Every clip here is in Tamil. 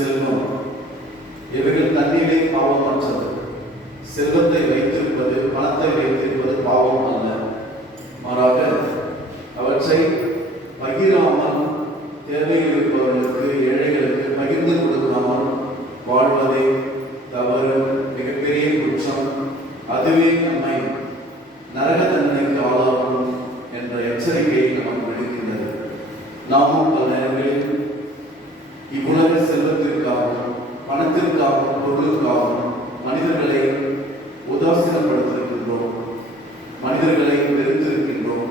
செல்வம் இவைகள் தண்ணீரே பாவமற்றது. செல்வத்தை வைத்திருப்பது, பணத்தை வைத்திருப்பது பாவம் அல்ல. மாறாக அவற்றை பகிராமல் தேவையில் இருப்பவர்களுக்கு, ஏழைகளுக்கு பகிர்ந்து கொடுக்காமல் வாழ்வதே தவறு, மிகப்பெரிய குற்றம். அதுவே நம்மை நரக தண்டனைக்கு ஆளாகும் என்ற எச்சரிக்கையை நமக்கு விடுக்கின்றது. நாமும் பல நேரங்களில் இவ்வுலக செல்வத்திற்காகவும் பணத்திற்காகவும் பொருளுக்காகவும் மனிதர்களை உதாசீனப்படுத்திருக்கின்றோம், மனிதர்களை வெறுத்திருக்கின்றோம்,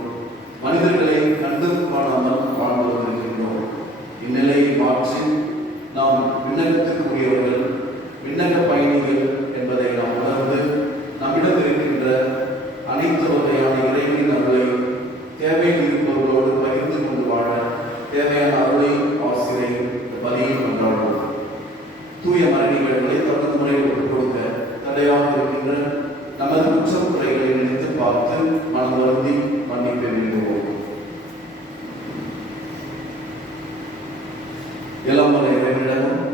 மனிதர்களை கண்டும் காணாமல் வாழ்ந்து வருகின்றோம். இந்நிலையை மாற்றி நாம் விண்ணகத்திற்குரியவர்கள், விண்ணக பயணிகள் என்பதை நாம் உணர்ந்து நம்மிடம் இருக்கின்ற அனைத்து வகையான இறைவனின் அருளை தேவையில் இருப்பவர்களோடு பகிர்ந்து கொண்டு வாழ தேவையான அருளை, ஆசிரை, பலியை கொண்டாடுவோம். தூய மரணிகளை தொடர்ந்து முறையில் விட்டுக் கொடுக்க தடையாக இருக்கின்ற நமது குற்றம் குறைகளை நினைத்து பார்த்து மனம் வருந்தி மன்னிப்பை வேண்டுவோம். எல்லாம் வரை இறைவனிடமும்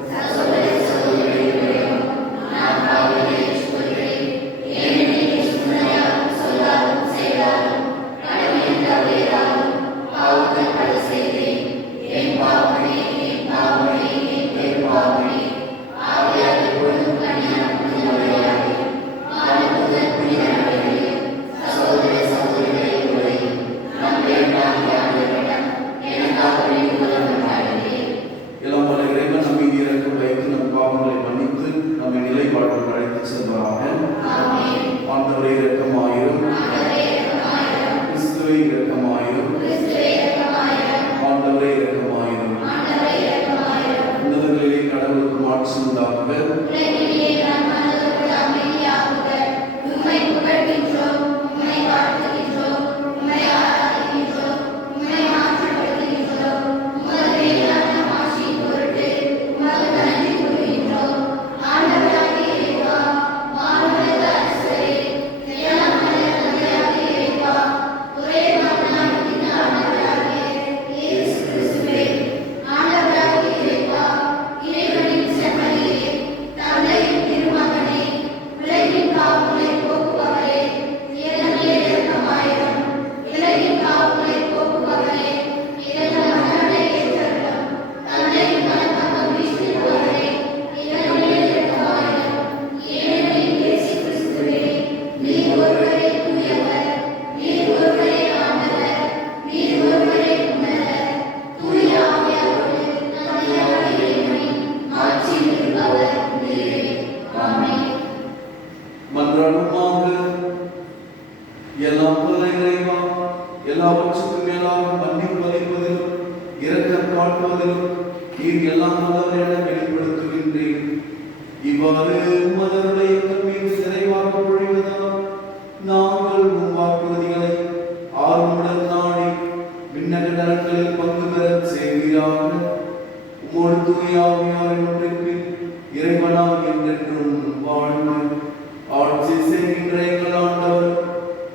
எல்லாவற்றுக்கும் மேலாக மன்னிப்பு அளிப்பதிலும் இரக்கம் காட்டுவதிலும் நீர் எல்லாம் நல்லவர் என வெளிப்படுத்துகின்றேன். இவ்வாறு மதங்களை மீது நிறைவாக பொழிவதால் நாங்கள் உம் வாக்குறுதிகளை ஆர்வமுடன் நாடி விண்ணக நலன்களில் பங்கு பெற செய்கிறாக. உம்மோடு தூய ஆவியாரின் ஒன்றிற்கு இறைவனாக என்றென்றும் வாழ்ந்து ஆட்சி செய்கின்ற எங்கள் ஆண்டவர்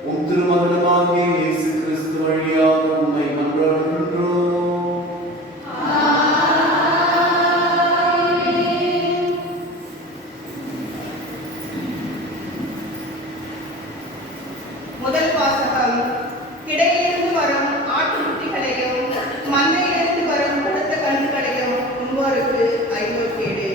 உம் திருமகனாகிய இயேசு கிறிஸ்து வழியாக உம்மை மன்றாடுகின்றோம். முதல் வாசகம். கிடையிலிருந்து வரும் ஆட்டுக்குட்டிகளையும் மந்தையிலிருந்து வரும் படுத்த கன்றுகளையும் உண்போருக்கு ஐயோ கேடு.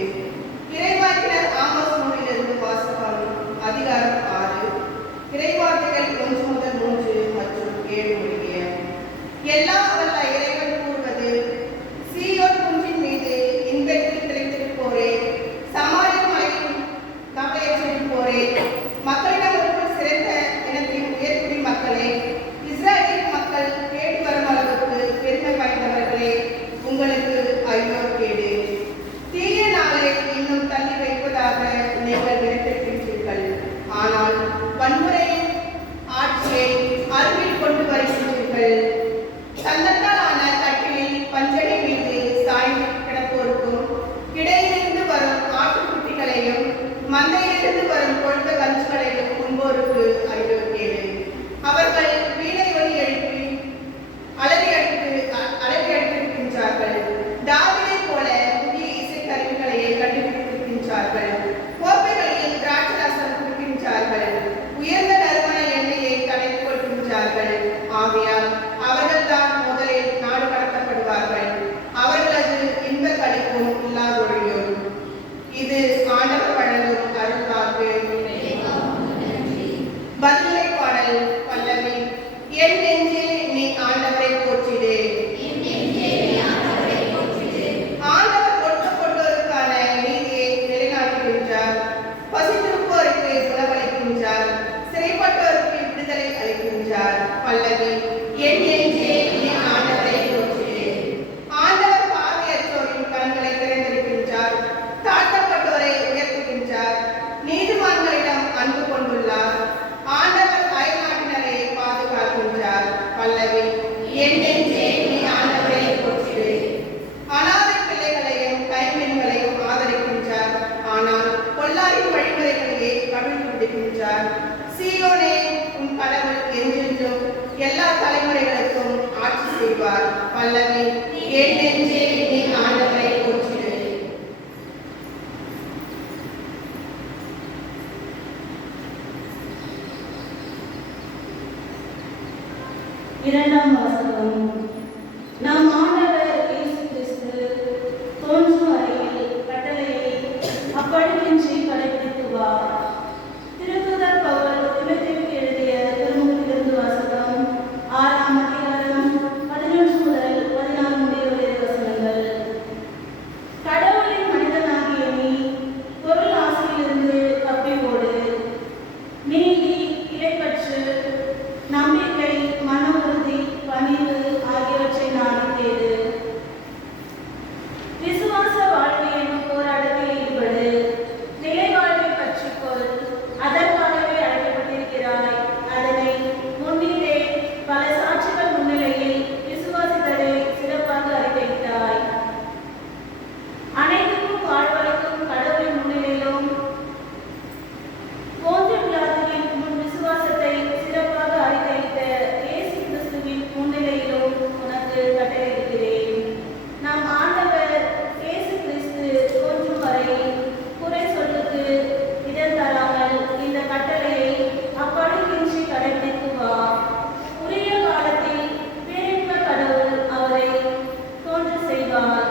இரண்டாம் வாசகம். நம் ஆண்டவர் இயேசு கிறிஸ்து தோன்றும் வரையில் கட்டளையை அப்பழுக்கின்றி கடைபிடித்துவார். திருத்தூதர் பவுல் தீமோத்தேயுவுக்கு எழுதிய திருமுகத்திலிருந்து வாசகம். 6ஆம் அதிகாரம் 11 முதல் 14 முடிய வசனங்கள். கடவுளின் மனிதனாகிய நீ பொருள் ஆசையிலிருந்து தப்பி ஓடு. நீதி, இறைப்பற்று, நம்பிக்கை, மன உறுதி, பணிவு ஆகியவற்றை நாடி தேடு. விசுவாச வாழ்க்கை என்னும் போராட்டத்தில் ஈடுபடு. நிலை வாழ்வை பற்றிக்கொள். அதற்காகவே அழைக்கப்பட்டிருக்கிறாய். அதனை முன்னிலே பல சாட்சிகள் முன்னிலையில் விசுவாசித்ததை சிறப்பாக அறிவித்தாய். அனைத்துக்கும் வாழ்வளிக்கும் கடவுளின் முன்னிலையிலும் போன்ற பிலாத்துவின் முன் விசுவாசத்தை சிறப்பாக அறிவித்த இயேசு கிறிஸ்துவின் முன்னிலையிலும் உனக்கு கட்டளையிடுகிறேன். நம் ஆண்டவர் இயேசு கிறிஸ்து தோன்றும் வரை குறை சொல்லுக்கு இடம் தராமல் இந்த கட்டளையை அப்பழுக்கின்றி கடைபிடித்து வா. உரிய காலத்தில் பேரின்ப கடவுள் அவரை தோன்ற செய்வார்.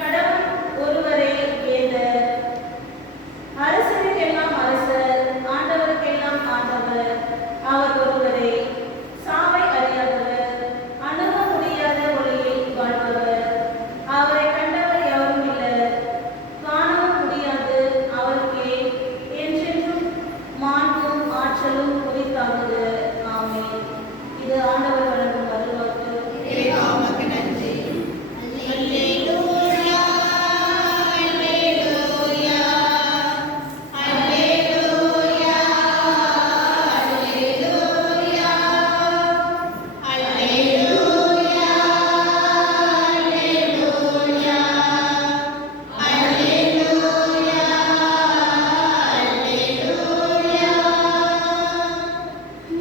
கடவுள் ஒருவரே வேந்தர். அரசருக்கெல்லாம் அரசர், ஆண்டவருக்கெல்லாம் ஆண்டவர். அவர் ஒருவரே. சாவை அறியாதவர், அணுக முடியாத ஒளியில் வாழ்பவர். அவரை கண்டவர் யாரும் இல்லர், காணவும் முடியாது. அவருக்கே என்றென்றும் மாண்பும் ஆற்றலும் உரித்தாகுக. ஆமென். இது ஆண்டவர் வழங்கும் அருள்வாக்கு.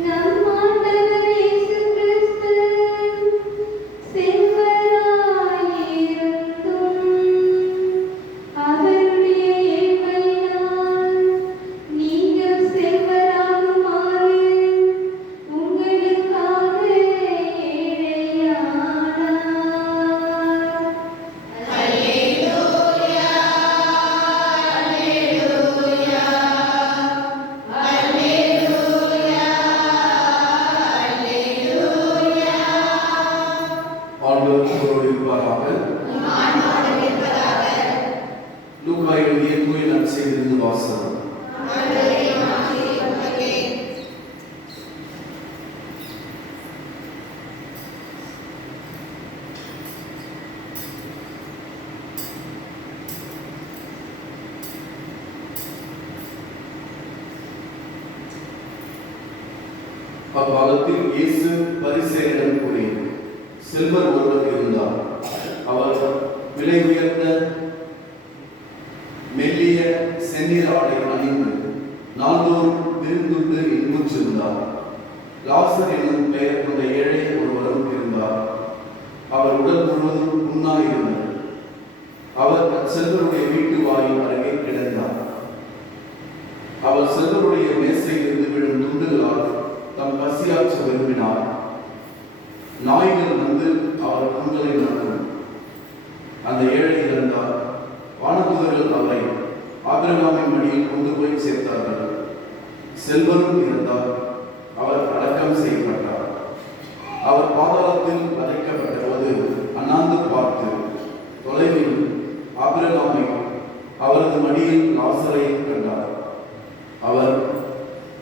நம் ஆண்டவர் இயேசு கிறிஸ்து செல்வராயிருந்தும் அவருடைய ஏழ்மையினால் நீங்கள் செல்வராகுமாறு உங்களுக்காக ஏழையானார். ஆண்டவர் உங்களோடு இருப்பாராக. லூக்கா எழுதிய தூய நற்செய்தியிலிருந்து வாசகம். அக்காலத்தில் இயேசு பரிசேயரிடம் கூறினார், செல்வர் ஒருவர் இருந்தார். அவர் விலை உயர்ந்த மெல்லிய செந்நிற ஆடை அணிந்து நாள்தோறும் விருந்துண்டு இன்புற்றிருந்தார். லாசர் என்னும் பெயர் கொண்ட ஏழை ஒருவரும் இருந்தார். அவர் உடல் முழுவதும் புண்ணாயிருந்தது. அவர் செல்வருடைய வீட்டு வாயில் அருகே கிடந்தார். அவர் செல்வருடைய மேசையிலிருந்து விழும் துண்டுகளால் தம் பசியாற்ற விரும்பினார். நாய்கள் வந்து அவர் கண்களை நக்கும். அந்த ஏழை இறந்தார். வானதூதர்கள் அவரை ஆபிரகாமின் மடியில் கொண்டு போய் சேர்த்தார்கள். செல்வரும் இருந்தார். அவர் அடக்கம் செய்யப்பட்டார். அவர் பாதாளத்தில் வதைக்கப்பட்ட போது அண்ணாந்து பார்த்து தொலைவில் ஆபிரகாமை அவரது மடியில் லாசரை கண்டார். அவர்,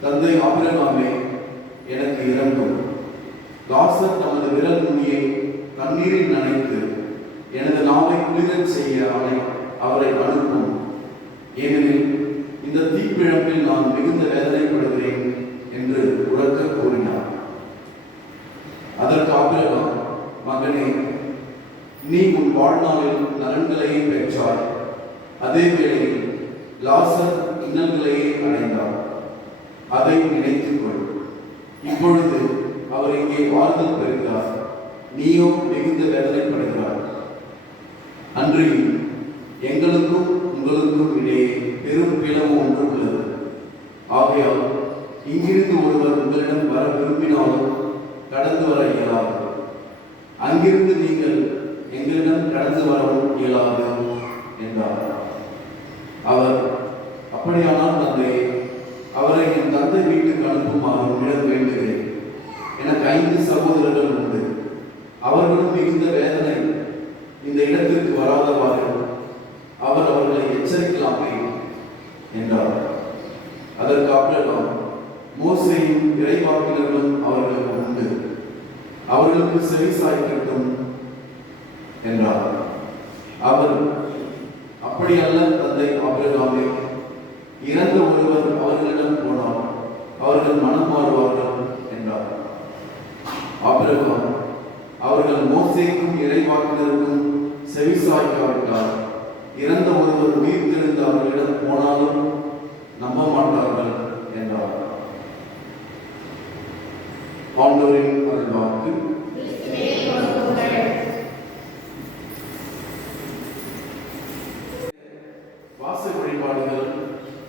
தந்தை ஆபிரகாமே, எனக்கு இரங்கும். லாசர் தமது விரல் நுனியை தண்ணீரில் நனைத்து எனது நாவை குளிரச் செய்ய அவரை அனுப்பும். ஏனெனில் இந்த தீப்பிழம்பில் நான் மிகுந்த வேதனைப்படுகிறேன் என்று உரக்க கூறினார். அதற்கு ஆபிரகாம், மகனே, நீ உன் வாழ்நாளில் நலன்களையே பெற்றாய். அதே வேளையில் லாசர் இன்னல்களையே அடைந்தார். அதை நினைத்துக்கொள். இப்பொழுது அவர் இங்கே வாழ்தல் பெறுகிறார், நீயோ மிகுந்த வேதனைப்படுகிறார். அன்றியும் எங்களுக்கும் உங்களுக்கும் இடையே பெரும் பிளவு ஒன்று உள்ளது. ஆகையால் இங்கிருந்து ஒருவர் உங்களிடம் வர விரும்பினாலும் கடந்து வர இயலாது. அங்கிருந்து நீங்கள் எங்களிடம் கடந்து வரவும் இயலாது என்றார். அவர், அப்படியானால் தந்தையே, அவரை என் தந்தை வீட்டுக்கு அனுப்புமாறு உம்மிடம் வேண்டுகிறேன். எனக்கு 5 சகோதரர்கள் உண்டு. அவர்களும் மிகுந்த வேதனை இந்த இடத்திற்கு வராதவாறு அவர் அவர்களை எச்சரிக்கலாமே என்றார். அதற்கு ஆபிரகாம், மோசேயும் இறைவாக்கினர்களும் அவர்களுக்கு உண்டு, அவர்களுக்கு செவி சாய்க்கட்டும் என்றார். அவர், அப்படியல்ல தந்தை ஆபிரகாமே, இறந்த ஒருவர் அவர்களிடம் போனால் அவர்கள் மனம் மாறுவார்கள் என்றார். ஆபிரகாம், அவர்கள் மோசேக்கும் இறைவாக்கினருக்கும் செவி சாய்க்காவிட்டால் இறந்த ஒருவர் உயிர்த்தெழுந்து அவர்களிடம் போனாலும் நம்ப மாட்டார்கள் என்றார். ஆண்டவரின் அருள்வாக்கு. வாச வழிபாடுகள்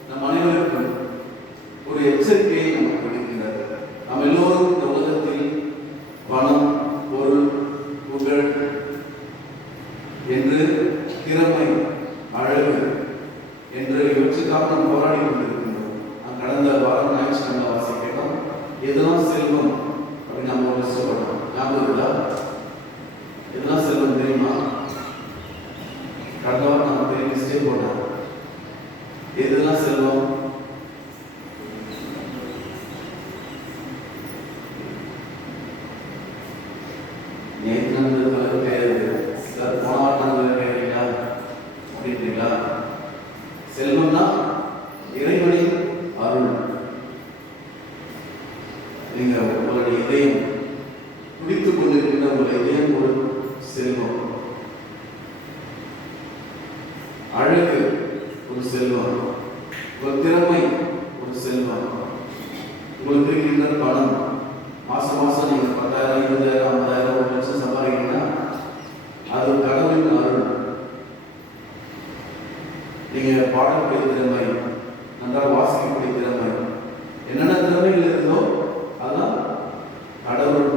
நம் அனைவருக்கும் ஒரு எச்சரிக்கையை நமக்கு கொடுக்கிறது. நாம் எல்லோரும் இந்த உலகத்தில் பணம், பொருள், புகழ் என்று, திறமை, அழகு என்று இவற்றுக்காக நாம் போராடி கொண்டிருக்கின்றோம். கடந்த வாரம் ஞாயிற்றுக்கிழமை வாசிக்கிறோம், எதெல்லாம் செல்வம் அப்படின்னு நம்ம ஒரு லிஸ்ட் பண்ணோம். ஞாபகம் இருக்கா? எதெல்லாம் செல்வம் தெரியுமா? கடந்த வாரம் நம்ம பெரிய லிஸ்டே போட்டோம். எதெல்லாம் செல்வம்? செல்வம்னா இறைவனின் அருள். நீங்க உங்களுடைய இதயம் குடித்துக் கொண்டிருக்கின்ற உங்களுடைய இதயம் ஒரு செல்வம். அழகு ஒரு செல்வம். ஒரு திறமை ஒரு செல்வம். உங்களுக்கு இருக்கின்ற பணம், மாசம் மாசம் நீங்க 10,000, 20,000, 50,000, 1 லட்சம் சம்பாதிக்கிறீங்கன்னா அது கடவுளின் அருள். நீங்க பாடக்கூடிய திறமை, நன்றாக வாசிக்கக்கூடிய திறமை, என்னென்ன திறமைகள் இருந்தோ அதான் கடவுள்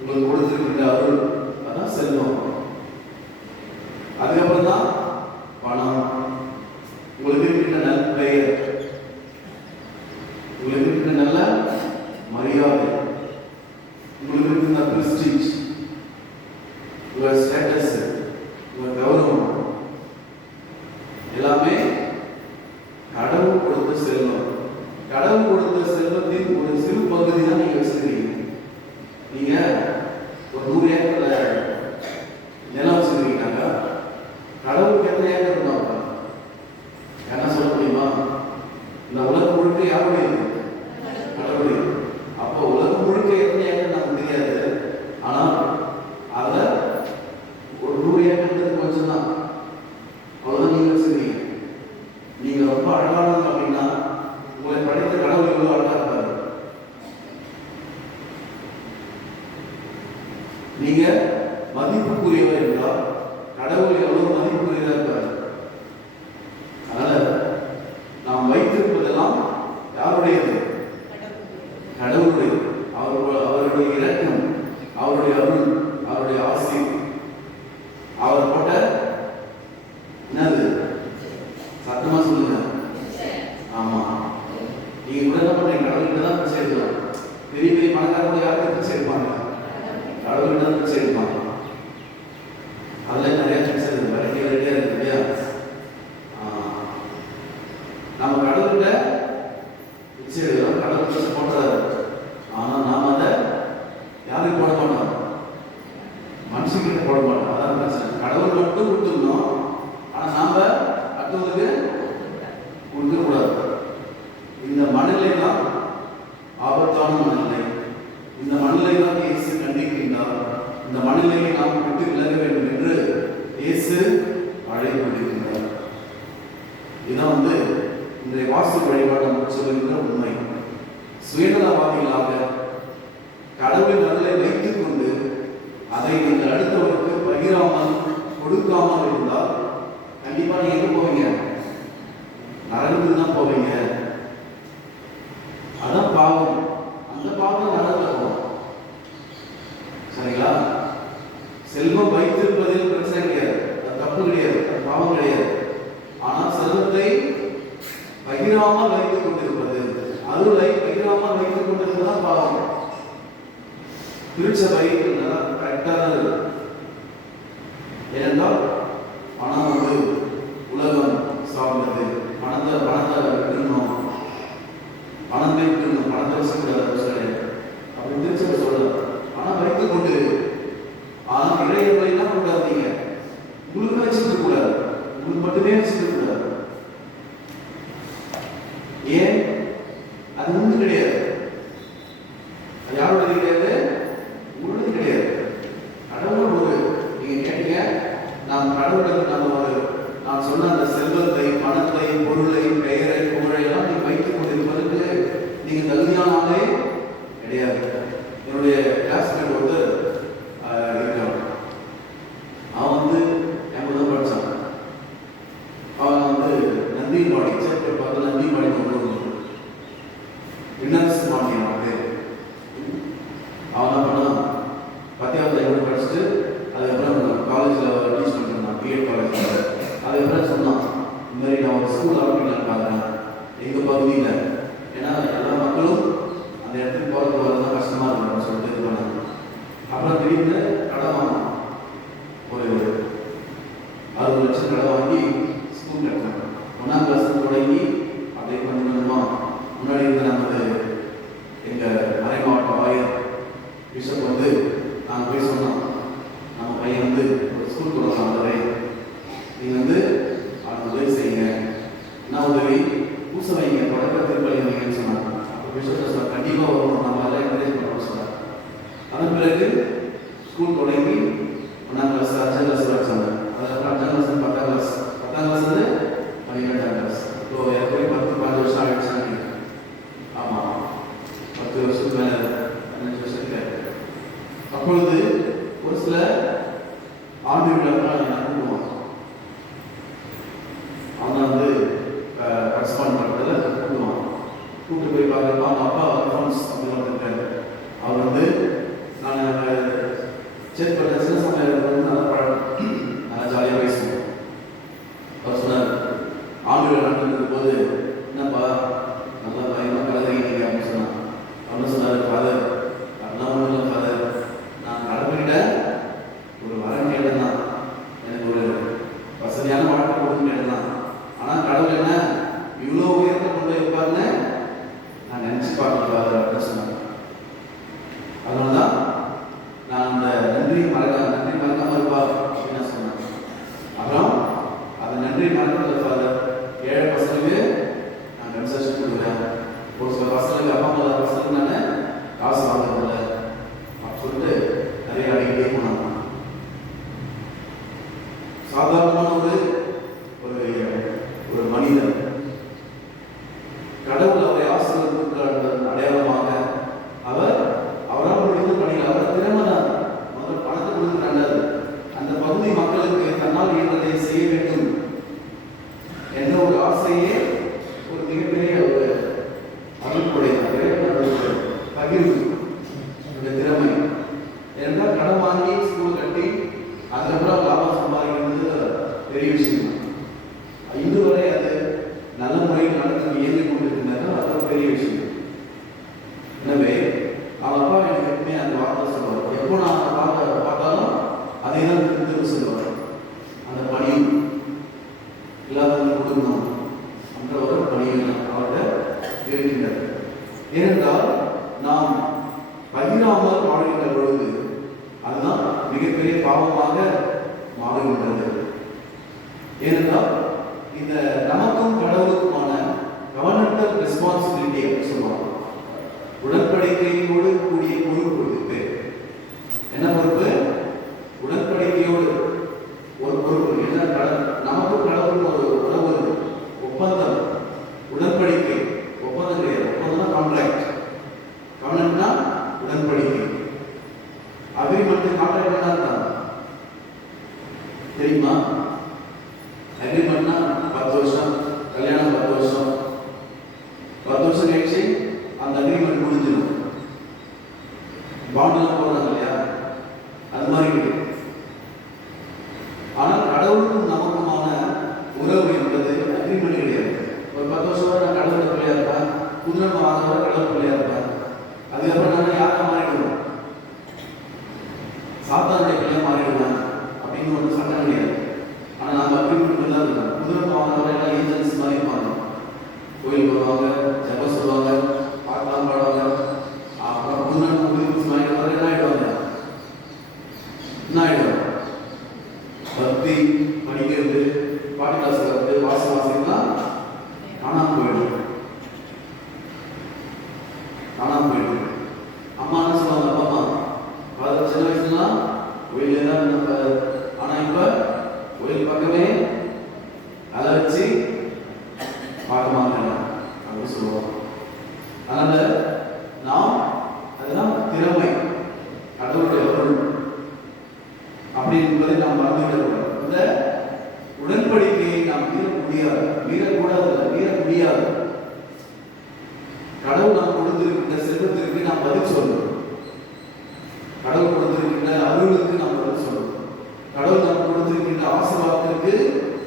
உங்களுக்கு கொடுத்திருக்கின்ற அருள், அதான் செல்வம். அதுக்கப்புறம் தான் பணம், உங்களுக்கு இருக்கின்ற நல்ல பெயர், உங்களுக்கு இருக்கின்ற நல்ல மரியாதை, உங்களுக்கு இருக்கின்ற பிரஸ்டீஜ், உங்கள் ஸ்டேட்டஸ், உங்கள் கௌரவம், எல்லாமே கடவுள் கொடுத்த செல்வம். கடவுள் கொடுத்த செல்வத்தின் ஒரு சிறு பகுதி தான் நீங்க வச்சிருக்கீங்க. நீங்க ஒரு 100 ஏக்கர் நிலம் வச்சிருக்கீங்கன்னாக்கா கடவுளுக்கு எத்தனை ஏக்கர் இருந்தாங்க என்ன சொல்ல முடியுமா? இந்த உலகம் முழுக்க யாருடையது? கடவுளுடைய. அப்போ உலகம் முழுக்க எத்தனை ஏக்கர் நமக்கு தெரியாது. ஆனால் அதுல ஒரு 100 ஏக்கர் கொஞ்சம் தான். அவ்வளவுதான் நீங்க வச்சிருக்கீங்க. நீங்க ரொம்ப அழகானவங்க அப்படின்னா உங்களை படைத்த கடவுள் எவ்வளவு அழகா இருப்பாரு. நீங்க மதிப்புக்குரியவர் என்றால் கடவுள் எவ்வளவு மதிப்புக்குரியதா இருப்பாரு. அதனால நாம் வைத்திருப்பதெல்லாம் யாருடையது? கடவுளுடையது. அவருடைய இரக்கம், அவருடைய அருள், அவருடைய ஆசி, அவர் போட்ட என்னது? சத்தமா சொல்லுங்க. ஆமா, நீங்க கூட என்ன பண்றீங்க? கடவுள்கிட்ட தான் பிச்சை எடுக்கலாம். பெரிய பெரிய பணக்காரங்க யாருக்கு பிச்சை எடுப்பாங்க? கடவுள்கிட்ட தான் பிச்சை எடுப்பாங்க. அதுல நிறைய பிச்சை இருக்கு, வெரைட்டியா இருக்கு இல்லையா? நம்ம கடவுள்கிட்ட பிச்சை எடுக்கிறோம், கடவுள் பிச்சை போட்டுறாரு. ஆனா நாம அதை யாருக்கு போட மாட்டோம்? மனுஷங்கிட்ட போட மாட்டோம். அதான் பிரச்சனை. கடவுள் மட்டும் கொடுத்துருந்தோம், ஆனா நாம அடுத்தவங்களுக்கு கொடுக்க கூடாது. இந்த மனநிலை தான் ஆபத்தான மனநிலை. இந்த மனநிலை தான் இயேசு கண்டிக்கின்றார். இந்த மனநிலையை நாம் விட்டு விலக வேண்டும் என்று இயேசு அழைப்பு விடுக்கின்றார். இதான் இன்றைய வாசு வழிபாடு நமக்கு சொல்லுகின்ற உண்மை. சுயநலவாதிகளாக கடவுளின் அருளை வைத்துக் கொண்டு அதை நீங்கள் அடுத்தவருக்கு பகிராமல் கொடுக்காமல் இருந்தால் கண்டிப்பா நீங்க எங்க போவீங்க? நரகத்துக்கு தான் போவீங்க. அதான் பாவம். அந்த பாவம் நரகத்துல போகும். பகிராமல் வைத்துக் கொண்டிருப்பது, அருளை பகிராமல் வைத்துக் கொண்டிருப்பதுதான் பாவம். திருச்சபை கரெக்டாக ஏனென்றால் பணம் வந்து உலகம் சார்ந்தது. பணத்தை விட்டுணும், பணத்தை விட்டுணும், பணத்தை வசக்கூடாது அப்படி திருச்சபை சொல்ல. பணம் வைத்துக் கொண்டு ஆனால் இடையவை என்ன கூடாதீங்க, உங்களுக்கு வச்சுக்க கூடாது, உங்களுக்கு மட்டுமே வச்சுக்க கூடாது. ஏன்? அது ஒன்று கிடையாது, அது யாருடைய கிடையாது, உங்களுடைய கிடையாது. கடவுள் ஒரு நீங்க கேட்டீங்க, நான் கடவுளுக்கு நான் சொன்ன அந்த செல்வத்தை, பணத்தை, பொருளை, பெயரை, புகழை எல்லாம் நீங்க வைத்துக் கொண்டிருப்பதற்கு நீங்க தகுதியான ஆளே கிடையாது. என்னுடைய கிளாஸ்மேட் ஒருத்தர் இருக்கான். அவன் வந்து என் படிச்சான். அவன் வந்து நந்தியம்பாடி சேப்பர் பார்த்து நந்தியம்பாடி வின்னர்ஸ் மாட்டினான். அவன் என்ன பண்ணான், 10வது எவ்வளோ படிச்சுட்டு அதுக்கப்புறம் காலேஜில் டீச் பண்ணிருந்தான், பிஎட் காலேஜில். அதுக்கப்புறம் சொன்னான், இந்த மாதிரி நான் ஒரு ஸ்கூல் ஆரம்பிக்கலான்னு பார்க்குறேன் எங்கள் பகுதியில். ஏன்னா எல்லா மக்களும் அந்த இடத்துக்கு போகிறது வரதான் கஷ்டமாக இருக்கும் சொல்லிட்டு இது பண்ணாங்க. அப்புறம் திடீர்னு கடன் வாங்கினான், ஒரு 60 லட்சம் கடன் வாங்கி ஸ்கூல் கட்டினாங்க. 1ஆம் கிளாஸ் தொடங்கி அப்படியே கொஞ்சம் கொஞ்சமாக முன்னாடி இருந்த நமது எங்கள் மறை மாவட்ட ஆயர் பிஷப் வந்து நாங்கள் போய் சொன்னோம், நம்ம பையன் வந்து ஒரு ஸ்கூல் கொடுக்கலாம், நீங்கள் வந்து அவனுக்கு உதவி செய்யுங்க. என்ன உதவி? பூச வைங்க, தொடக்க திருப்பலி வைங்கன்னு சொன்னாங்க. அப்போ பிஷப் சொன்னார், கண்டிப்பாக வரணும், நம்ம எல்லாம் என்கரேஜ் பண்ணணும்னு சொன்னார். அதன் பிறகு ஸ்கூல் தொடங்கி 1ஆம் கிளாஸ் 5ஆம் கிளாஸ் வச்சாங்க. அதுக்கப்புறம் 5ஆம் கிளாஸ் 10ஆம் கிளாஸ் 10ஆம் கிளாஸ் வந்து 12ஆம் கிளாஸ். இப்போ எப்படி 10-15 வருஷம் ஆகிடுச்சாங்க. ஆமாம், 10 வருஷத்துக்கு மேலே 15 வருஷத்துக்கு. அப்பொழுது ஒரு சில ஆண்டு விழாக்கள் கூப்பிடுவான். அவங்க வந்து கரஸ்பாண்ட் பண்ணுறதுல கூப்பிடுவான். கூப்பிட்டு போய் பார்க்குறப்ப அவங்க அப்பா அல்ஃபான்ஸ் அப்படின்னு வந்துருக்காரு. அவர் வந்து நான் செக் பண்ண சின்ன சமையல் வந்து நல்லா பழக்கம், நல்லா ஜாலியாக பேசுவோம். அவர் சொன்னார், ஆண்டு விழா நடந்துருக்கும் போது, என்னப்பா நல்லா பயமாக கலந்துருக்கீங்க அப்படின்னு சொன்னான். அவர் சொன்னார், ஃபாதர் அதெல்லாம் ஒன்றும் இல்லை ஃபாதர், நான் கடவுள்கிட்ட ஒரு வரம் கேட்டேன், எனக்கு ஒரு வசதியான வாழ்க்கை கொடுத்து கேட்டேன். ஆனால் கடவுள் என்ன இவ்வளோ உயரத்தை கொண்டு போய் வைப்பாருன்னு நான் நினச்சி பார்க்கல அப்படின்னு சொன்னாங்க. அதனால தான் நான் அந்த நன்றி மறக்காமல் இருப்பா அப்படின்னு நான் சொன்னேன். அப்புறம் அந்த நன்றி மறக்கிறது ஃபாதர், ஏழை பசங்களுக்கு நான் கன்செஷன் கொடுக்குறேன், ஒரு சில பசங்களுக்கு அப்பா அம்மா பசங்களுக்கு நான் காசு வாங்குறதில்ல அப்படின்னு சொல்லிட்டு நிறைய அடிக்கடி போனாங்க. சாதாரணமான ஒரு மனிதன் கடவுள் அவரை ஆசீர்வதித்த அடையாளமாக அவரால் முடிந்த பணியில் அவர் திறமை தான். முதல் பணத்தை கொடுத்து நல்லது, அந்த பகுதி மக்களுக்கு தன்னால் இயன்றதை செய்ய வேண்டும் என்ற ஒரு ஆசையே ஒரு மிகப்பெரிய ஒரு அருள்கொடை, பகிர்வு திறமை. என்றால் கடன் வாங்கி ஸ்கூல் கட்டி அதுக்கப்புறம் லாபம் சம்பாதிக்கிறது பெரிய விஷயம். இன்று வரை அது நல்ல முறையில் நடந்து இயங்கிக் கொண்டிருக்கிறார்கள், அது ஒரு பெரிய விஷயம். எனவே அவன் அப்பா எனக்கு எப்பவுமே அந்த வார்த்தை சொல்லுவார். எப்போ நான் பார்த்தாலும் அதை தான் திரும்ப சொல்லுவார். அந்த பணியும் இல்லாதவங்க கொடுக்கணும் என்ற ஒரு பணியும் அவர்கிட்ட இருக்கின்றது. ஏனென்றால் நாம் பகிராமல் வாழ்கின்ற பொழுது அதுதான் மிகப்பெரிய பாவமாக மாறுகின்றது. ஏனென்றால் இந்த நமக்கும் கடவுளுக்குமான கவர்னன்டல் ரெஸ்பான்சிபிலிட்டி அப்படின்னு சொல்லுவாங்க. உடன்படிக்கையோடு கூடிய பொறுப்பு. என்ன பொறுப்பு? உடன்படிக்கையோடு ஒரு பொறுப்பு. என்ன? நமக்கும் கடவுளுக்கும் ஒரு உறவு, ஒப்பந்தம், உடன்படிக்கை. ஒப்பந்தம் கிடையாது, ஒப்பந்தம் கான்ட்ராக்ட். கவர்னன்ட்னா உடன்படிக்கை. அக்ரிமெண்ட் கான்ட்ராக்ட் என்ன தெரியுமா? அக்ரிமெண்ட்னா 10 வருஷம், கல்யாணம் 10 வருஷம், 10 வருஷம் கழிச்சு அந்த அக்ரிமெண்ட் முடிஞ்சிடும். பாண்டெல்லாம் போடுறாங்க இல்லையா, அது மாதிரி கிடையாது. ஆனால் கடவுளுக்கும் நமக்குமான உறவு என்பது அக்ரிமெண்ட் கிடையாது. ஒரு 10 வருஷம் நான் கடவுள் புதினம் ஆகிறவரை கடவுள் பிள்ளையா இருப்பாங்க. அதுக்கப்புறம் நாங்கள் யாராக மாறிடுவோம், சாத்தானுடைய பிள்ளையா மாறிடுவாங்க அப்படின்னு ஒரு சட்டம் கிடையாது. ஆனால் நாங்கள் அப்படி மட்டும் தான் இருக்கோம். புதினம் ஆகிறவரை எல்லாம் ஏஜென்ட்ஸ் மாதிரி இருப்பாங்க. கோயில் போவாங்க, ஜபம் சொல்லுவாங்க, பாட்டெல்லாம் பாடுவாங்க. அப்புறம் புதினம் புதினம் வாங்கிட்டு என்ன ஆயிடுவாங்க, என்ன ஆயிடுவாங்க, பக்தி படிக்கிறது, பாட்டு கிளாஸ் வந்து வாசிக்கலாம் காணாமல் போயிடும். அம்மா என்ன சொல்லுவாங்க, அப்பா அம்மா சின்ன வயசுலாம் கோயிலே தான் இருப்பாரு. ஆனால் இப்போ கோயில் பக்கமே அதை வச்சு பார்க்க மாட்டாங்க அப்படின்னு சொல்லுவாங்க. அதனால நாம் அதெல்லாம் திறமை, கடவுளுடைய பொருள் அப்படி என்பதை நாம் மறந்துவிடக்கூடாது. இந்த உடன்படிக்கையை நாம் மீற முடியாது. கடவுள் நாம் கொடுத்திருக்கின்ற செல்வத்திற்கு நாம் பதில் சொல்லணும். கடவுள் கொடுத்திருக்கின்ற அருளுக்கு நாம் பதில் சொல்லணும். கடவுள் நாம் கொடுத்திருக்கின்ற ஆசீர்வாதத்திற்கு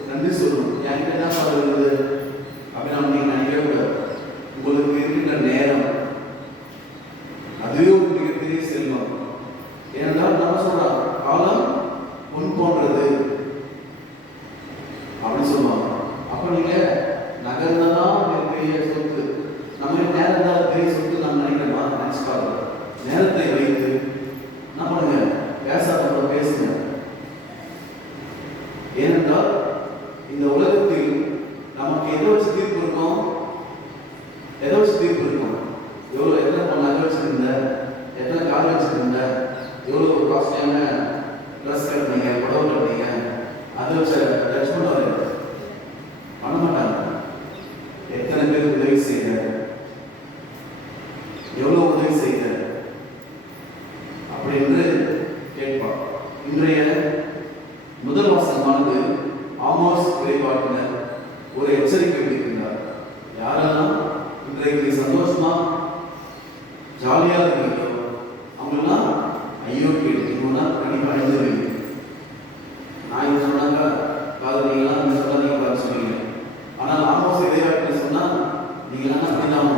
நன்றி சொல்லணும். என்கிட்ட என்ன சொல்றது அப்படின்னு நீங்க நினைக்கவே கூடாது. உங்களுக்கு இருக்கின்ற நேரம் அதுவே ஒரு மிகப்பெரிய செல்வம். ஏனென்றால் நம்ம சொல்றோம், காலம் பொன் போன்றது அப்படின்னு சொல்லுவாங்க. அப்ப நீங்க நகர்ந்ததான் பெரிய சொத்து, நம்ம நேரம் தான் பெரிய சொத்து நம்ம நினைக்கிறோமா? நினைச்சு பார்க்கலாம். நேரத்தை வைத்து என்ன பண்ணுங்க, பேசாத பேசுங்க. ஏனென்றால் இந்த உலகத்தில் நமக்கு எதை வச்சு தீர்ப்பு இருக்கும், எவ்வளோ எத்தனை நகை வச்சிருந்த, எத்தனை கார் வச்சிருந்த, எவ்வளோ காஸ்ட்லியான ட்ரெஸ் கட்டினீங்க, புடவை கட்டினீங்க, அதை வச்சு ஜட்ஜ்மெண்ட் வர பண்ண மாட்டாங்க. எத்தனை பேருக்கு உதவி செய்ய, எவ்வளோ உதவி செய்ய அப்படி என்று கேட்பார். இன்றைய முதல் வாசகமானது ஆமோஸ் இறைவாக்கினர் ஒரு எச்சரிக்கை விடுக்கின்றார். யாரெல்லாம் இன்றைக்கு சந்தோஷமா ஜாலியாக இருக்கீங்களோ அவங்கெல்லாம் ஐயோ கேட்டீங்கன்னா கண்டிப்பாக அழிஞ்சிருவீங்க. நான் இது சொன்னாக்கா காதலிங்களாம் இந்த சொன்னா நீங்க பார்த்து சொன்னீங்க. ஆனால் ஆமோஸ் இறைவாக்கினர் சொன்னா நீங்களாம் அப்படிதான்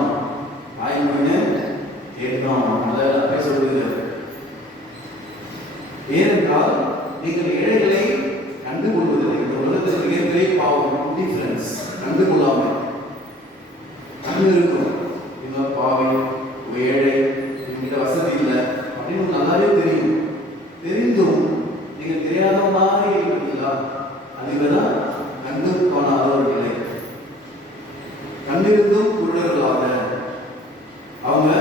ஆய்வுன்னு கேட்கணும். அதெல்லாம் பேச விடுங்க. ஏனென்றால் நீங்கள் ஏழைகளை கண்டுகொள்வதில்லை. இந்த உலகத்தில் மிகப்பெரிய பாவம் டிஃபரன்ஸ், கண்டுகொள்ளாமல் கண்டு இருக்கும். இந்த பாவி ஏழை, என்கிட்ட வசதி இல்லை அப்படின்னு நல்லாவே தெரியும். தெரிந்தும் நீங்க தெரியாதவனாக இருக்கிறீங்களா? அதுக்குதான் கண்டு காணாதவர் இல்லை. கண்டிருந்தும் குருடர்களாக அவங்க